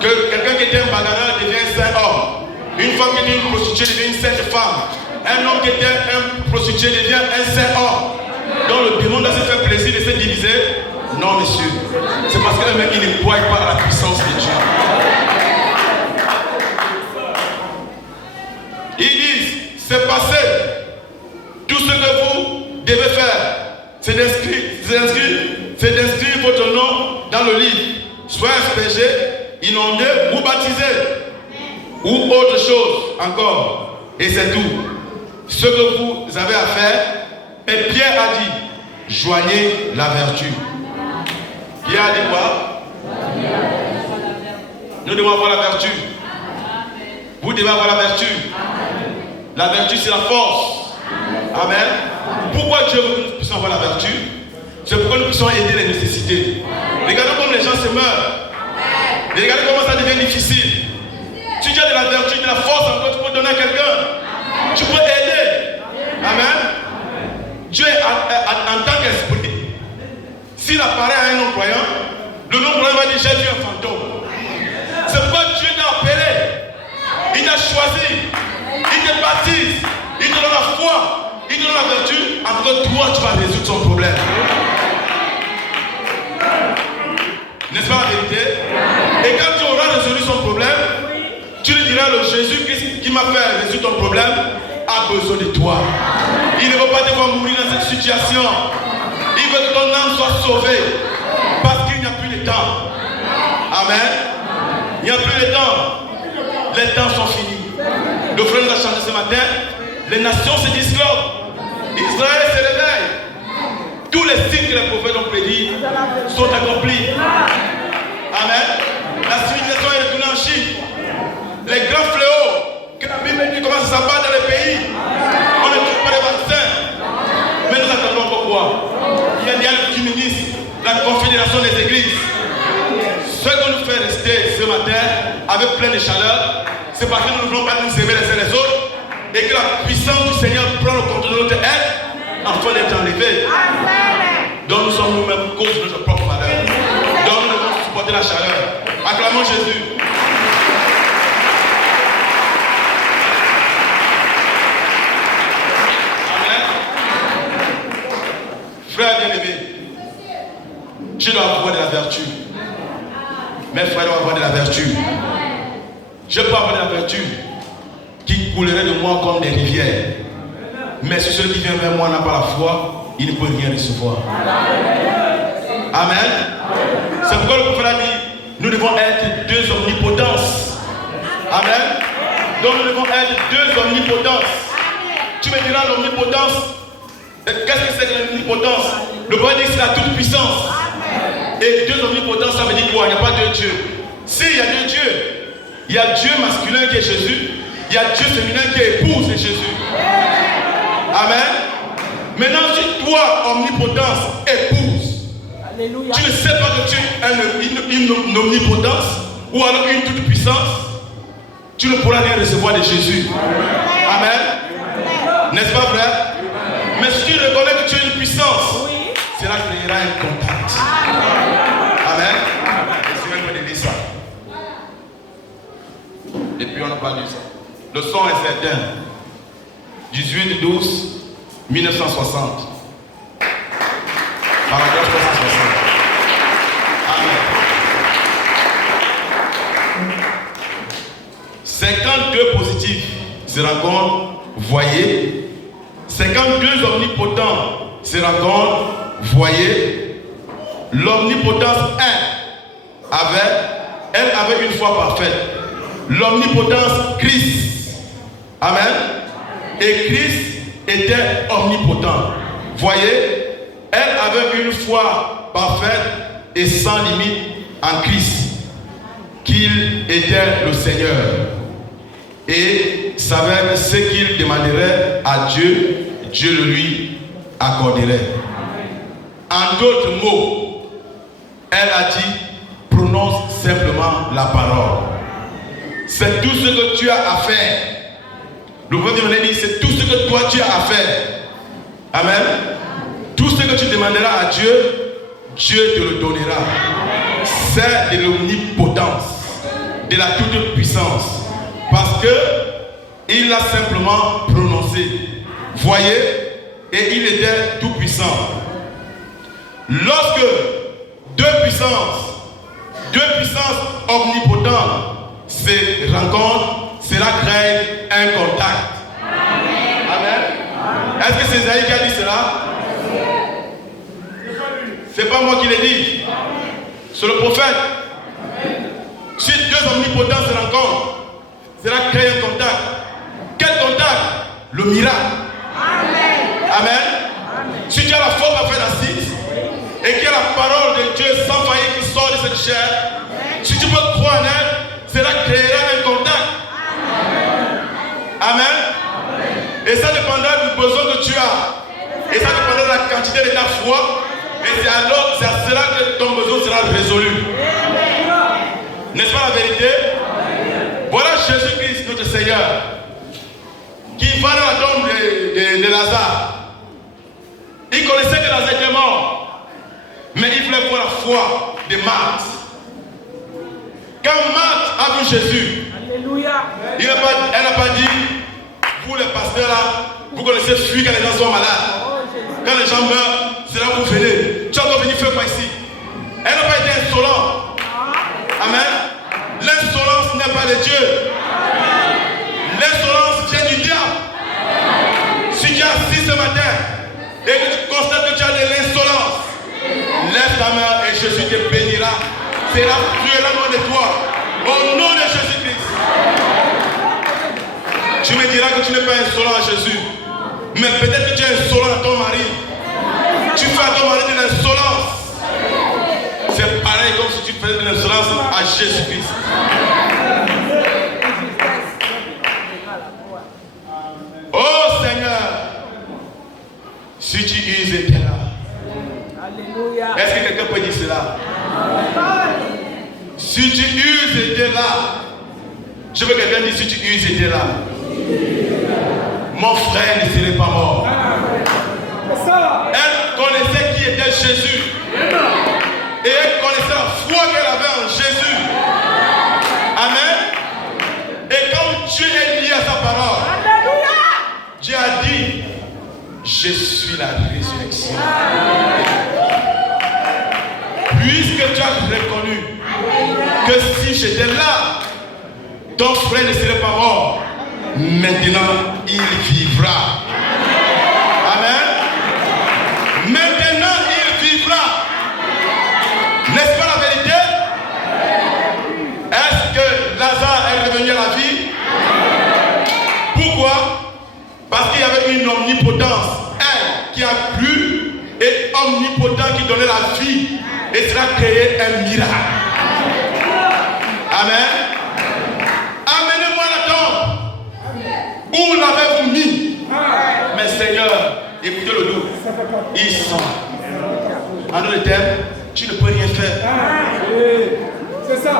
Que quelqu'un qui était un bagarreur devient un saint homme. Une femme qui était une prostituée devient une sainte femme. Un homme qui était un prostitué devient un saint homme. Donc le démon doit se faire plaisir de se diviser. Non, monsieur. C'est parce que même il ne croit pas à la puissance de Dieu. Ils disent, c'est passé. Tout ce que vous devez faire, c'est d'inscrire votre nom dans le livre. Soit aspergé, inondé ou baptisé. Ou autre chose encore. Et c'est tout. Ce que vous avez à faire, et Pierre a dit, joignez la vertu. Pierre a dit quoi? Nous devons avoir la vertu. Vous devez avoir la vertu. La vertu, c'est la force. Amen. Pourquoi Dieu veut que nous puissions avoir la vertu? C'est pour que nous puissions aider les nécessités. Regardez comme les gens se meurent. Et regardez comment ça devient difficile. Si tu as de la vertu, de la force en toi, tu peux donner à quelqu'un. Tu peux aider. Amen. Dieu, en tant qu'esprit, s'il apparaît à un non-croyant, le non-croyant va dire j'ai vu un fantôme. C'est pas Dieu t'a appelé. Il t'a choisi. Il te baptise. Il te donne la foi. Il te donne la vertu. Après toi, tu vas résoudre son problème. N'est-ce pas la vérité? Et quand tu auras résolu son problème, tu lui diras le Jésus-Christ qui m'a fait résoudre ton problème a besoin de toi. Il ne veut pas te voir mourir dans cette situation. Il veut que ton âme soit sauvée. Parce qu'il n'y a plus de temps. Amen. Il n'y a plus de temps. Les temps sont finis. Le frère nous a chanté ce matin. Les nations se dislocent. Israël se réveille. Tous les signes que les prophètes ont prédits sont accomplis. Amen. La civilisation est retournée en Chine. Les grands fléaux que la Bible dit commencent à s'abattre dans les pays. On ne trouve pas les vaccins. Mais nous attendons encore quoi? Il y a le communisme, la confédération des églises. Ce que nous fait rester ce matin avec plein de chaleur, c'est parce que nous ne voulons pas nous aimer les uns les autres et que la puissance du Seigneur prend le contrôle de notre aide afin d'être enlevé. Donc nous sommes nous-mêmes cause de notre propre malheur. Donc nous devons supporter la chaleur. Acclamons Jésus. Frère bien-aimé, tu dois avoir de la vertu. Mes frères doivent avoir de la vertu. Je peux avoir de la vertu qui coulerait de moi comme des rivières. Mais si celui qui vient vers moi n'a pas la foi, il ne peut rien recevoir. Amen. C'est pourquoi le prophète a dit, nous devons être deux omnipotences. Amen. Donc nous devons être deux omnipotences. Tu me diras l'omnipotence. Qu'est-ce que c'est que l'omnipotence? Le prophète dit que c'est la toute puissance. Et deux omnipotences, ça veut dire quoi? Il n'y a pas deux dieux. Si, il y a deux dieux. Il y a Dieu masculin qui est Jésus. Il y a Dieu féminin qui est épouse de Jésus. Amen. Maintenant, si toi, omnipotence, épouse, alléluia, tu ne sais pas que tu es une omnipotence ou alors une toute puissance, tu ne pourras rien recevoir de Jésus. Amen. N'est-ce pas vrai? Mais si tu reconnais que tu es une puissance, cela créera un contact. Amen. Laissez-moi me dire ça. Et puis on n'a pas dit ça. Le son est certain. 18/12/1960. Paragraphe 360. Amen. 52 positifs se rencontrent, voyez. 52 omnipotents se rencontrent, voyez. L'omnipotence 1 elle avait une foi parfaite. L'omnipotence Christ Amen. Et Christ était omnipotent. Voyez, elle avait une foi parfaite et sans limite en Christ, qu'il était le Seigneur, et savait que ce qu'il demanderait à Dieu, Dieu le lui accorderait. En d'autres mots, elle a dit, prononce simplement la parole. C'est tout ce que tu as à faire. Le prophète nous dit, c'est tout ce que toi tu as à faire. Amen. Tout ce que tu demanderas à Dieu, Dieu te le donnera. C'est de l'omnipotence, de la toute-puissance. Parce que il l'a simplement prononcé. Voyez, et il était tout puissant. Lorsque deux puissances omnipotentes se rencontrent, cela crée un contact. Amen. Est-ce que c'est Isaïe qui a dit cela? C'est pas moi qui l'ai dit. C'est le prophète. Si deux omnipotents se rencontrent, cela crée un contact. Quel contact? Le miracle. Amen. Si tu as la foi parfaite assise et qu'il y a la parole de Dieu sans faillir qui sort de cette chair, si tu peux croire en elle, cela créera un contact. Amen. Et ça dépendra du besoin que tu as. Et ça dépendra de la quantité de ta foi. Et c'est à cela que ton besoin sera résolu. N'est-ce pas la vérité? Voilà Jésus-Christ, notre Seigneur, qui va dans la tombe de Lazare. Il connaissait que Lazare était mort, mais il voulait voir la foi de Marthe. Quand Marthe a vu Jésus, elle n'a pas dit, vous les pasteurs là, vous connaissez celui quand les gens sont malades. Quand les gens meurent, c'est là que vous venez. Tu as encore venu faire quoi ici? Elle n'a pas été insolente. Amen. L'insolence n'est pas de Dieu. L'insolence vient du diable. Si tu es assis ce matin et que tu constates que tu as de l'insolence, lève ta main et Jésus te bénira. C'est la prière loin de toi. Au nom de Jésus-Christ. Tu me diras que tu n'es pas insolent à Jésus. Mais peut-être que tu es insolent à ton mari. Tu fais à ton mari de l'insolence. C'est pareil comme si tu faisais de l'insolence à Jésus-Christ. Oh Seigneur, si tu uses était là. Est-ce que quelqu'un peut dire cela? Si tu uses était là. Je veux que quelqu'un dise si tu uses était là. Mon frère ne serait pas mort. Elle connaissait qui était Jésus. Et elle connaissait la foi qu'elle avait en Jésus. Amen. Et quand Dieu est lié à sa parole, Dieu a dit, je suis la résurrection. Puisque tu as reconnu que si j'étais là, ton frère ne serait pas mort. Maintenant, il vivra. Amen. Maintenant, il vivra. N'est-ce pas la vérité? Est-ce que Lazare est revenu à la vie? Pourquoi? Parce qu'il y avait une omnipotence. Elle qui a plu et omnipotent qui donnait la vie. Et cela créait un miracle. Amen. Amenez-moi la tombe. Où l'avez-vous mis? Mais Seigneur, écoutez le loup. Il sent. En d'autres termes, tu ne peux rien faire. C'est ça.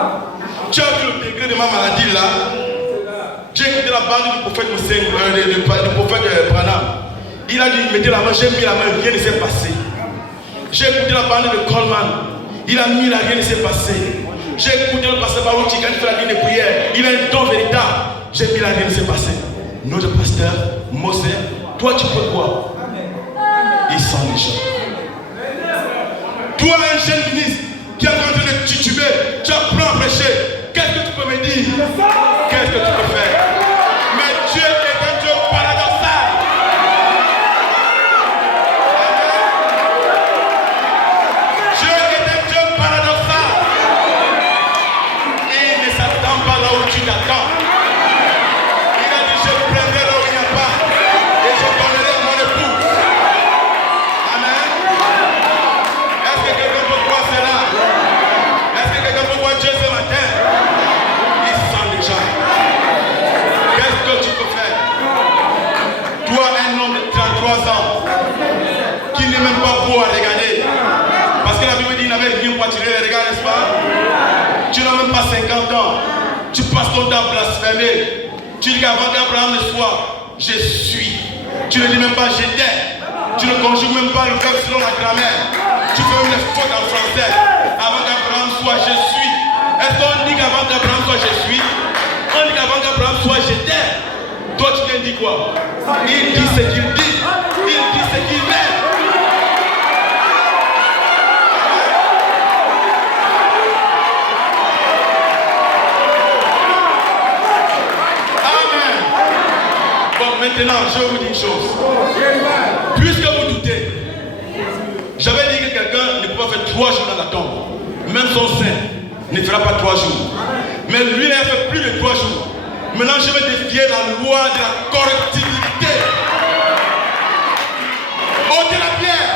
Tu as vu le degré de ma maladie là. J'ai écouté la bande du prophète du prophète Branham. Il a dit, mettez la main, j'ai mis la main, rien ne s'est passé. J'ai écouté la bande de Coleman. Il a mis là, rien ne s'est passé. J'ai écouté le pasteur Barouti quand il fait la vie de prière. Il a un don véritable. J'ai mis là, rien ne s'est passé. Notre pasteur, Mosé, toi tu peux quoi? Il sent les gens. Toi, un jeune ministre qui est en train de tituber, tu apprends à prêcher. Qu'est-ce que tu peux me dire? Qu'est-ce que tu peux faire? Mais Dieu est un Dieu paradoxal. Dieu est un Dieu paradoxal. Il ne s'attend pas là où tu t'attends. Il a dit, je prendrai attirer les regards, n'est-ce pas? Tu n'as même pas 50 ans. Tu passes ton temps à blasphémer. Tu dis qu'avant qu'Abraham ne soit, je suis. Tu ne dis même pas j'étais. Tu ne conjugues même pas le verbe selon la grammaire. Tu fais même les fautes en français. Avant qu'Abraham soit, je suis. Est-ce qu'on dit qu'avant qu'Abraham soit, je suis? On dit qu'avant qu'Abraham soit, j'étais. Toi, tu viens dire quoi? Il dit ce qu'il dit. Il dit ce qu'il est. Amen. Bon, maintenant, je vais vous dire une chose. Puisque vous doutez, j'avais dit que quelqu'un ne peut pas faire 3 jours dans la tombe. Même son sein ne fera pas 3 jours. Mais lui, il a fait plus de 3 jours. Maintenant, je vais défier la loi de la correctibilité. Ôtez la pierre.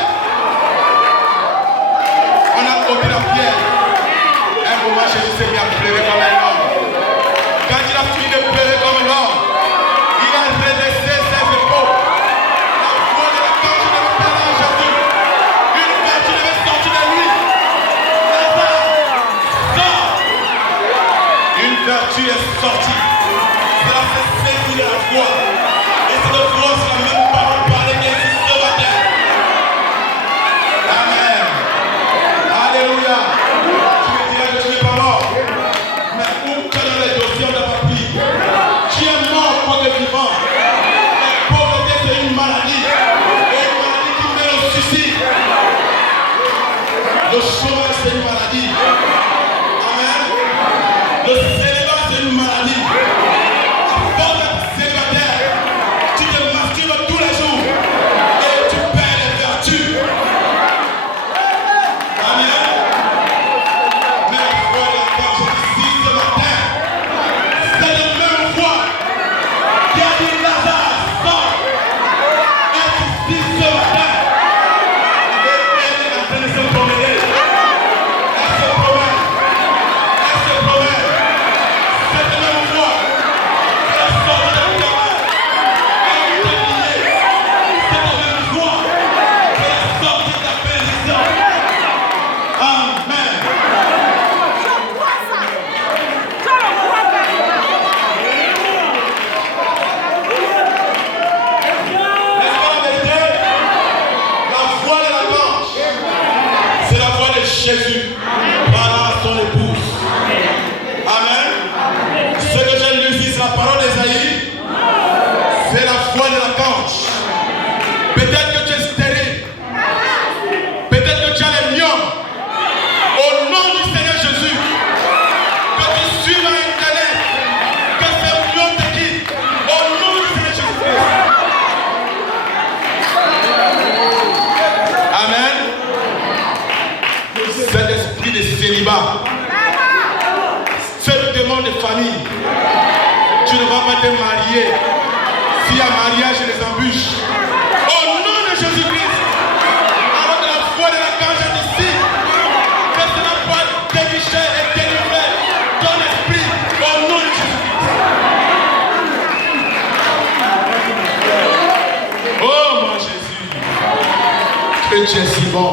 On a ôté la pierre. Un moment, Jésus s'est mis à pleurer comme un homme. Quand il a fini de pleurer comme un homme, il a redressé ses épaules. La voix de la cage devait parler en Jésus. Une vertu devait sortir de lui. Lazare, sors. Une vertu est sortie. Cela fait saisir la voix. Et cette voix, c'est la même parole parlée qui existe ce matin. Amen. Alléluia. Tu me diras que tu n'es pas mort. Mais où que dans les dossiers on t'a pas pris? Tu es mort pour que vivant. La pauvreté, c'est une maladie. Et une maladie qui mène au suicide. Le chômage, c'est une maladie. Amen. Le célibat, c'est une maladie. Tu te masturbes tous les jours et tu perds les vertus. Amen. Mais la foi de la cage ici ce matin, c'est la même foi qui a dit Lazare, sors. Est ici ce matin. Et elle est en train de se promener. Elle se promène. Elle se promène. C'est la même foi qui a sorti de la cage. Jésus parlant à son épouse. Amen. Ce que j'ai lu ici, c'est la parole d'Ésaïe. C'est la voix de la canche. Peut-être que tu es stérile. Peut-être que tu as les lions. Au nom du Seigneur Jésus, que tu suives à Internet, que ces lions te quittent. Au nom du Seigneur Jésus. Amen. Cet esprit de célibat, cette demande de famille, tu ne vas pas te marier. S'il y a mariage, je les embûche. Au nom de Jésus-Christ, alors que la foi de la cage est ici, que cela soit déguisé et délivré ton esprit au nom de Jésus-Christ. Oh mon Jésus, que tu es si bon.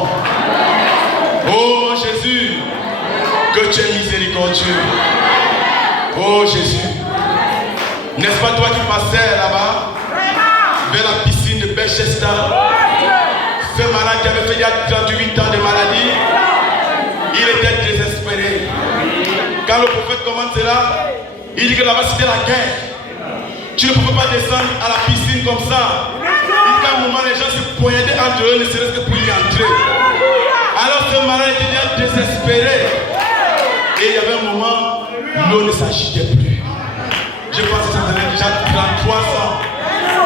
Oh mon Jésus, que tu es miséricordieux. Oh Jésus, n'est-ce pas toi qui passais là-bas vers la piscine de Bethesda? Ce malade qui avait fait il y a 38 ans de maladie, il était désespéré. Quand le prophète commence là, il dit que là-bas c'était la guerre. Tu ne peux pas descendre à la piscine comme ça. Il dit qu'à un moment les gens se poignardaient entre eux, ne serait-ce que pour y entrer. Alors ce malade était déjà désespéré. Et il y avait un moment, l'eau ne s'agitait plus. Je pense que ça faisait déjà 33 ans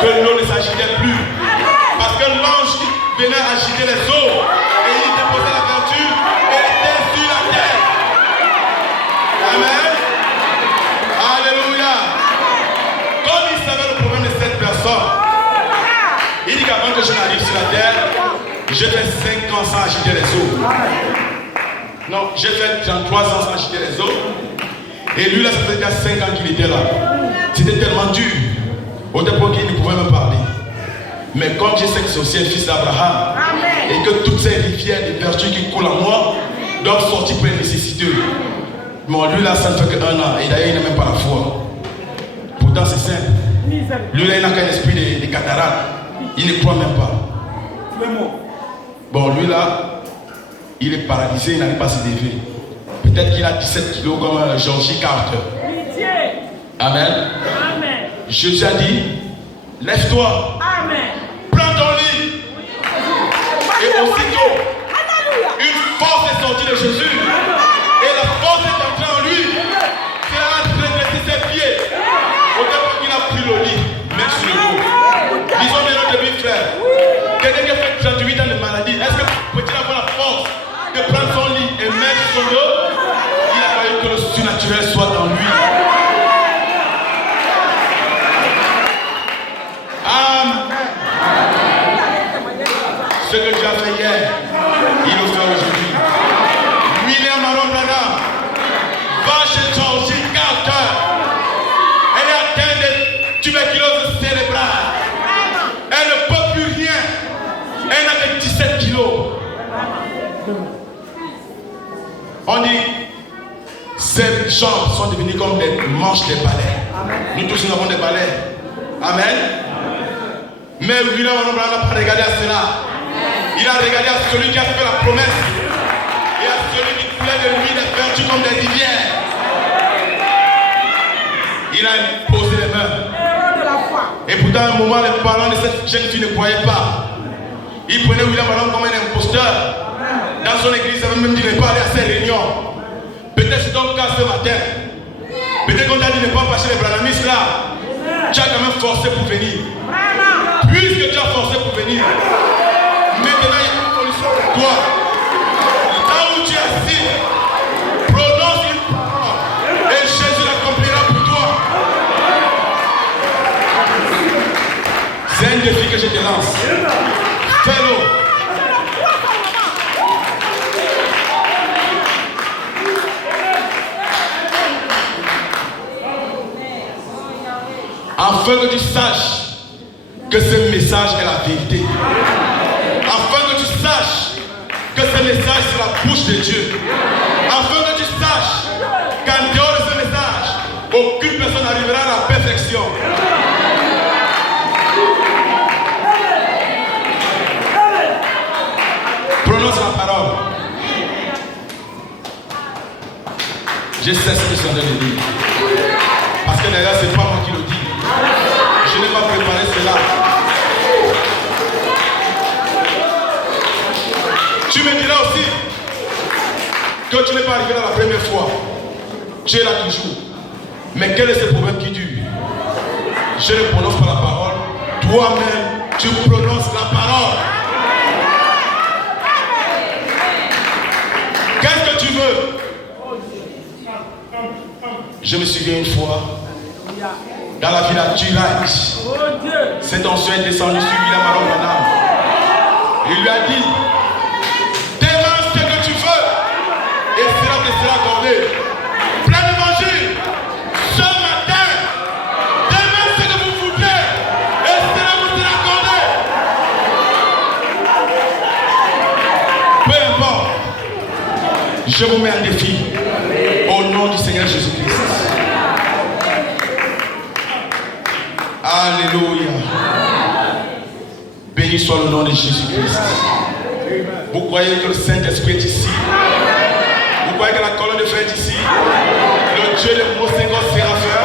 que l'eau ne s'agitait plus. Parce que l'ange qui venait agiter les eaux, et il déposait la vertu, et était sur la terre. Amen. Alléluia. Comme il savait le problème de cette personne, il dit qu'avant que je n'arrive sur la terre, j'ai fait 5 ans sans agiter les eaux. Non, j'ai fait 33 ans sans agiter les eaux. Et lui là, ça faisait déjà 5 ans qu'il était là. C'était tellement dur. Au départ qu'il ne pouvait me parler. Mais comme je sais que c'est aussi un fils d'Abraham, et que toutes ces rivières de vertu qui coulent en moi, doivent sortir pour les nécessiteux. Bon, lui là, ça ne fait qu'un an, et d'ailleurs, il n'a même pas la foi. Pourtant, c'est simple. Lui là, il n'a qu'un esprit de cataracte. Il ne croit même pas. Bon, lui là, il est paralysé, il n'arrive pas à se lever. Peut-être qu'il a 17 kilos comme Georgie Carter. Amen. Amen. Jésus a dit, lève-toi. Amen. Prends ton lit. Et aussitôt, une force est sortie de Jésus. Et la force est entrée en lui. Il a redressé ses pieds. Au départ, il a pris le lit, même sur le dos. Disons bien notre demi frère. Quelqu'un qui a fait 38 ans de maladie, est-ce que peut-il avoir la force de prendre son lit et mettre sur son dos? Il a fallu que le surnaturel soit en lui. Amen. Ce que tu as fait hier, il le fait aujourd'hui. William Aaron Branham va chez Georgie Carter. Elle est atteinte de tuberculose cérébrale. Elle ne peut plus rien. Elle n'a que 17 kilos. On dit, ces jambes sont devenues comme des manches de balais. Nous tous nous avons des balais. Amen. Mais William Aaron Branham n'a pas regardé à cela. Il a regardé à celui qui a fait la promesse et à celui qui coulait de lui des vertus comme des rivières. Il a imposé les mains. Et pourtant, à un moment, les parents de cette jeune fille ne croyaient pas. Ils prenaient William Aaron comme un imposteur. Dans son église, il avait même dit de ne pas aller à ces réunions. Peut-être c'est ton cas ce matin. Peut-être qu'on t'a dit de ne pas passer les branhamistes là. Tu as quand même forcé pour venir. Puisque tu as forcé pour venir, maintenant il y a une solution pour toi. Là où tu es assis, prononce une parole et Jésus l'accomplira pour toi. C'est un défi que je te lance. Fais-le. Afin que tu saches que ce message est la vérité. Afin que tu saches que ce message c'est la bouche de Dieu. Afin que tu saches qu'en dehors de ce message, aucune personne n'arrivera à la perfection. Prononce la parole. Je sais ce que je suis en train de dire. Parce que d'ailleurs, ce n'est pas moi qui le dis. Je n'ai pas préparé cela. Tu me diras aussi que tu n'es pas arrivé là la première fois. Tu es là toujours. Mais quel est ce problème qui dure? Je ne prononce pas la parole. Toi-même, tu prononces la parole. Qu'est-ce que tu veux? Je me souviens une fois, dans la ville à Durage, cet ancien est descendu sur William Aaron Branham. Il lui a dit, demande ce que tu veux et cela te sera accordé. Plein d'évangile, ce matin, demande ce que vous voulez et cela vous sera accordé. Peu importe, je vous mets un défi au nom du Seigneur Jésus-Christ. Alléluia. Béni soit le nom de Jésus-Christ. Vous croyez que le Saint-Esprit est ici? Vous croyez que la colonne de feu est ici? Le Dieu de Mosengo Séraphin,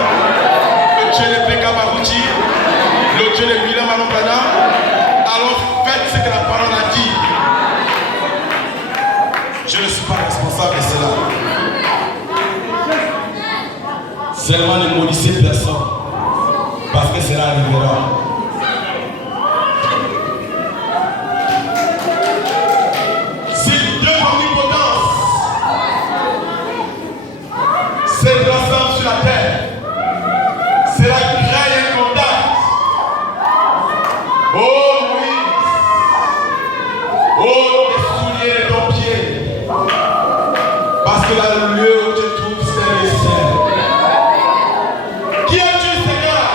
le Dieu de Beka Baruti, le Dieu de William Aaron Branham. Alors faites ce que la parole a dit. Je ne suis pas responsable de cela. Seulement ne maudissez personne. Parce que cela arrivera. Si Dieu omnipotence se rassemble sur la terre, c'est la graille incontable. Oh Moïse, oh les souliers de ton pied, parce que la lieu où tu te trouves, c'est le ciel. Qui es-tu, Seigneur?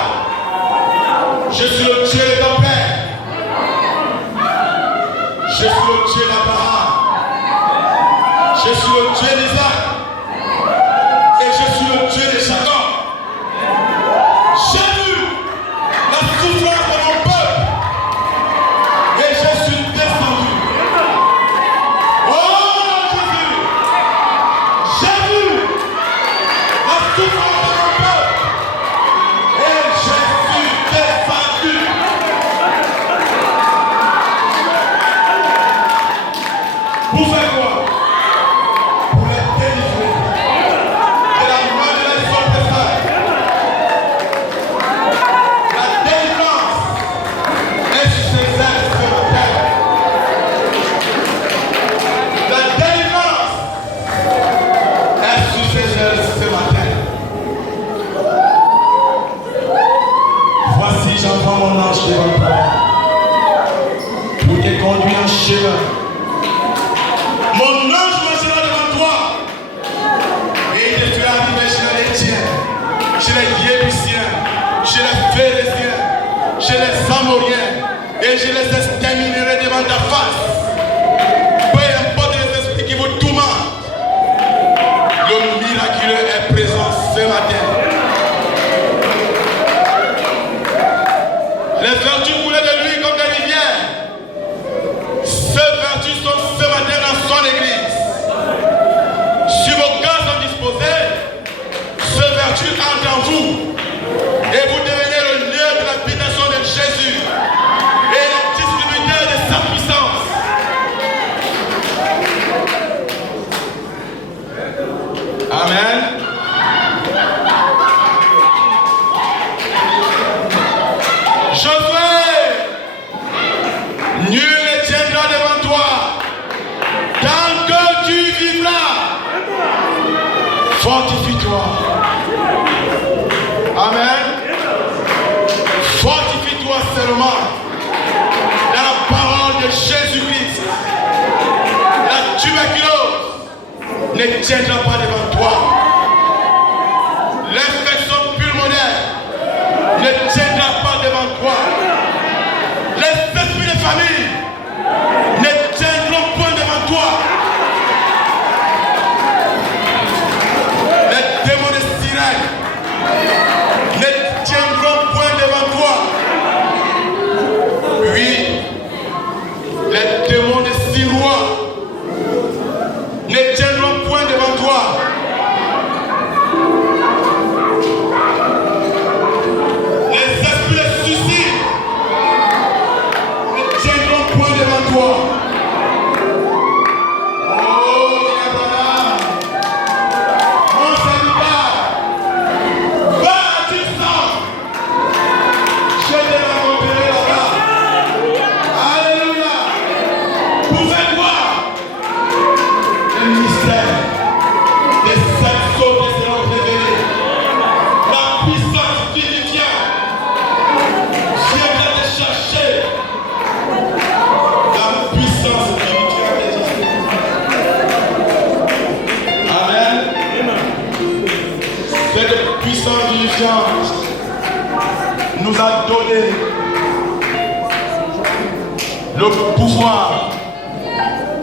Je suis Jébusiens, je les Phérésiens, je les Amoriens, et je les exterminerai devant ta face. Peu importe les esprits qui vous tourmentent, le miraculeux est présent ce matin. Les vertus coulaient de lui comme des rivières. Ces vertus sont ce matin dans son église. Si vos cœurs sont disposés, ces vertus entrent en vous et vous devenez le lieu de l'habitation de Jésus et le distributeur de sa puissance. Amen. Josué, nul ne tiendra devant toi tant que tu vivras. Fortifie-toi. Amen. Fortifie-toi seulement dans la parole de Jésus-Christ. La tuberculose ne tiendra pas devant toi. L'infection pulmonaire ne tiendra pas devant toi. Les esprits de famille ne tiendront point devant toi. Les démons de sirène ne tiendront point devant toi. Oui, les démons de Sirois ne tiendront point devant toi. Les esprits de suicide ne tiendront point devant toi. Oh, Abraham, mon Seigneur, va tu sens. Je te rencontrerai là-bas. Alléluia. Pouvez voir le mystère des 5 sauts qui seront révélés. La puissance vivifiante viendra te chercher. La puissance vivifiante de Jésus. Amen. Cette puissance vivifiante nous a donné le pouvoir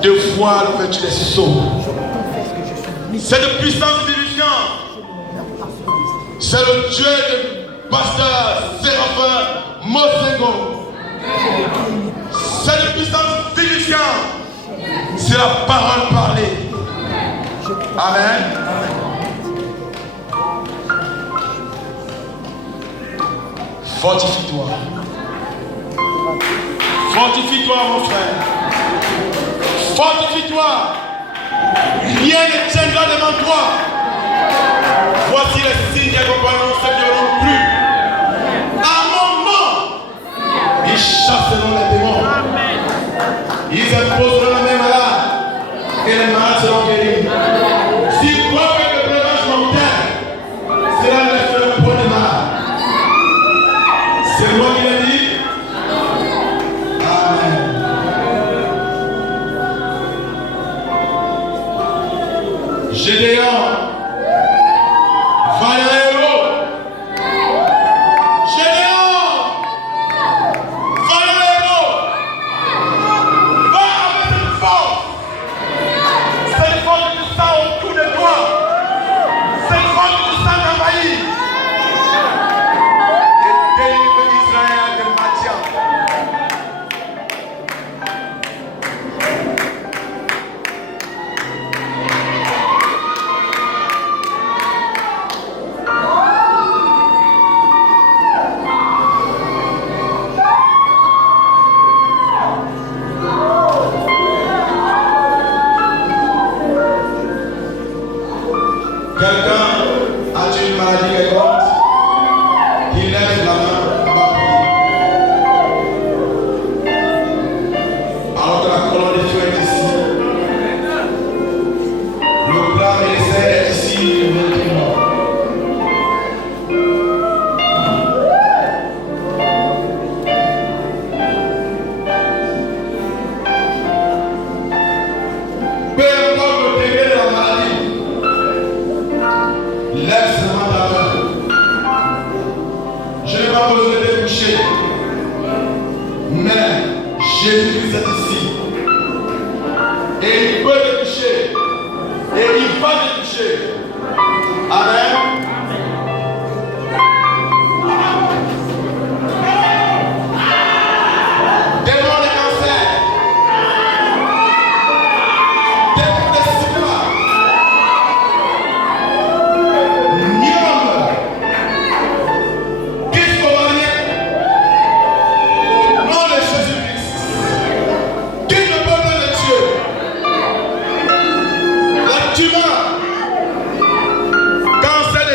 de voir l'ouverture des sceaux. Cette puissance vivifiante, c'est le Dieu de pasteur Séraphin Mosengo. Cette puissance vivifiante, c'est la parole parlée. Amen. Fortifie-toi. Fortifie-toi, mon frère. Fortifie-toi. Rien ne tiendra devant toi. Voici les signes qui accompagneront ceux qui n'auront plus. À mon nom, ils chasseront les démons. Ils imposeront la main malade et les malades seront guéris. Si quoi que le breuvage montagne, cela ne fera point de mal. C'est moi qui l'ai dit. Amen. Gédéon, vaillant héros, pas besoin de coucher. Mais Jésus-Christ est ici. Et il peut te toucher. Et il va te toucher. Amen. Démon de cancer. Démon de sida. Niom. Discomanien. Nom de Jésus-Christ. Qui ne peut pas le Dieu. La tumeur. Cancer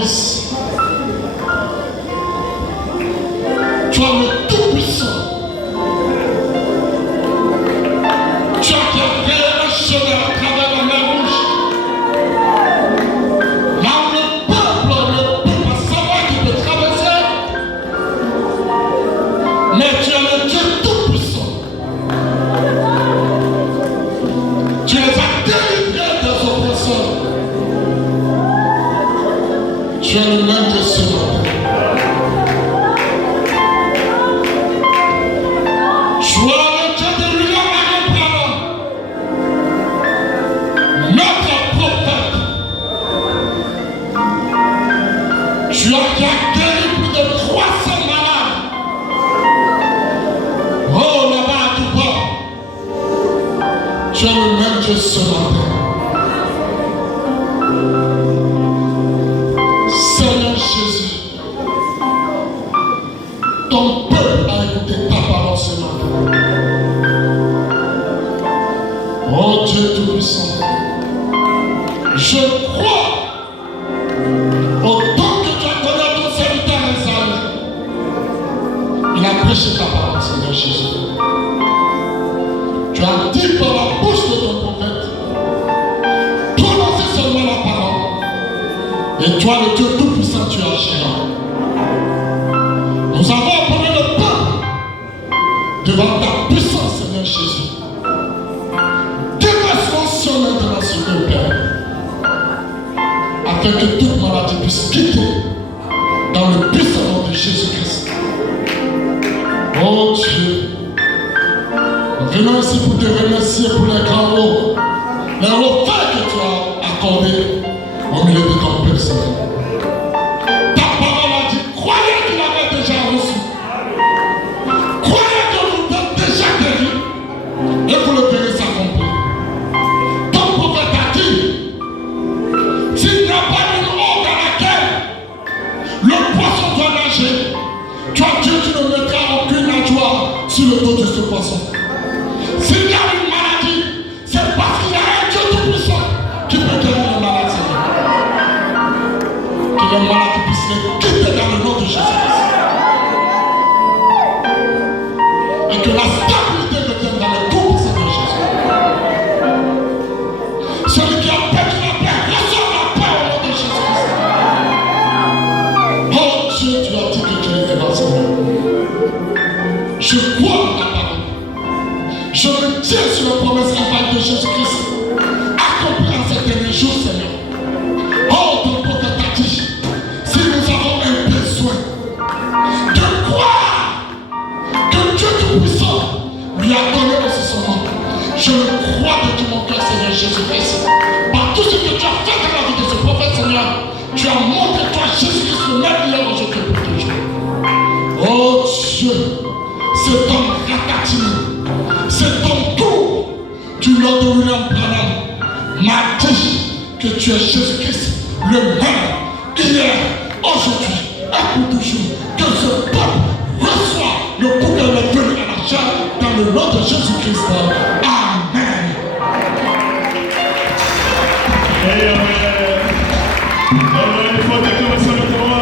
bénisse. Toi le Tout-Puissant, toi qui as créé un chemin à travers la mer Rouge, là où le peuple ne peut pas savoir qu'il peut traverser, mais tu es le Dieu Tout-Puissant. Tu les as délivrés des oppresseurs. Tu es le même Dieu ce matin. Tu es le Dieu de William Branham, notre prophète. Tu as guéri plus de 300 malades. Oh, là-bas à tout bas. Tu es le même Dieu ce matin. Seigneur Jésus, ton peuple a écouté ta parole ce matin. Oh Dieu Tout-Puissant, je crois autant que tu as donné à ton serviteur Esaïe. Il a prêché ta parole, Seigneur Jésus. Tu as dit par la bouche de ton prophète, prononcez seulement la parole. Et toi, le Dieu Tout-Puissant, tu agis. Nous avons appelé le peuple devant ta puissance, Seigneur Jésus. Déverse-moi sur maintenant sur le Père, afin que toute maladie puisse quitter dans le puissant nom de Jésus-Christ. Oh Dieu, nous venons ici pour te remercier pour les grands mots, les refaits que tu as accordés au milieu de ton peuple, Seigneur. Ta parole a dit, croyez qu'il avait déjà reçu. Croyez que vous êtes déjà guéri. Et vous le verrez s'accomplir. Ton prophète a dit, s'il n'y a pas une eau dans laquelle le poisson doit nager, toi Dieu, tu ne mettras aucune nageoire sur le dos de ce poisson. S'il y a une maladie, c'est parce qu'il y a un Dieu Tout-Puissant qui peut guérir les malades. Que les malades puissent les quitter dans le nom de Jésus-Christ. Et que la stabilité revienne dans le tout de Jésus. Celui qui a perdu la paix, reçoit la paix au nom de Jésus-Christ. Oh Dieu, tu as dit que tu es dans Seigneur. Je crois en ta parole. Je me tiens sur la promesse infallible de Jésus-Christ. Accompli en ces derniers jours, Seigneur. Oh, ton prophète a dit, si nous avons un besoin de croire que Dieu Tout-Puissant lui a donné aussi son nom, je le crois de tout mon cœur, Seigneur Jésus-Christ. Par tout ce que tu as fait dans la vie de ce prophète, Seigneur, tu as montré toi, Jésus-Christ, le même hier, aujourd'hui pour toujours. Oh Dieu, cet homme ratatine, cet homme tour du Lord de William Branham m'a dit que tu es Jésus-Christ, le même, hier, aujourd'hui, et pour toujours. Que ce peuple reçoit le bouquet de Dieu à la chair dans le nom de Jésus-Christ. Amen. Amen. Il faut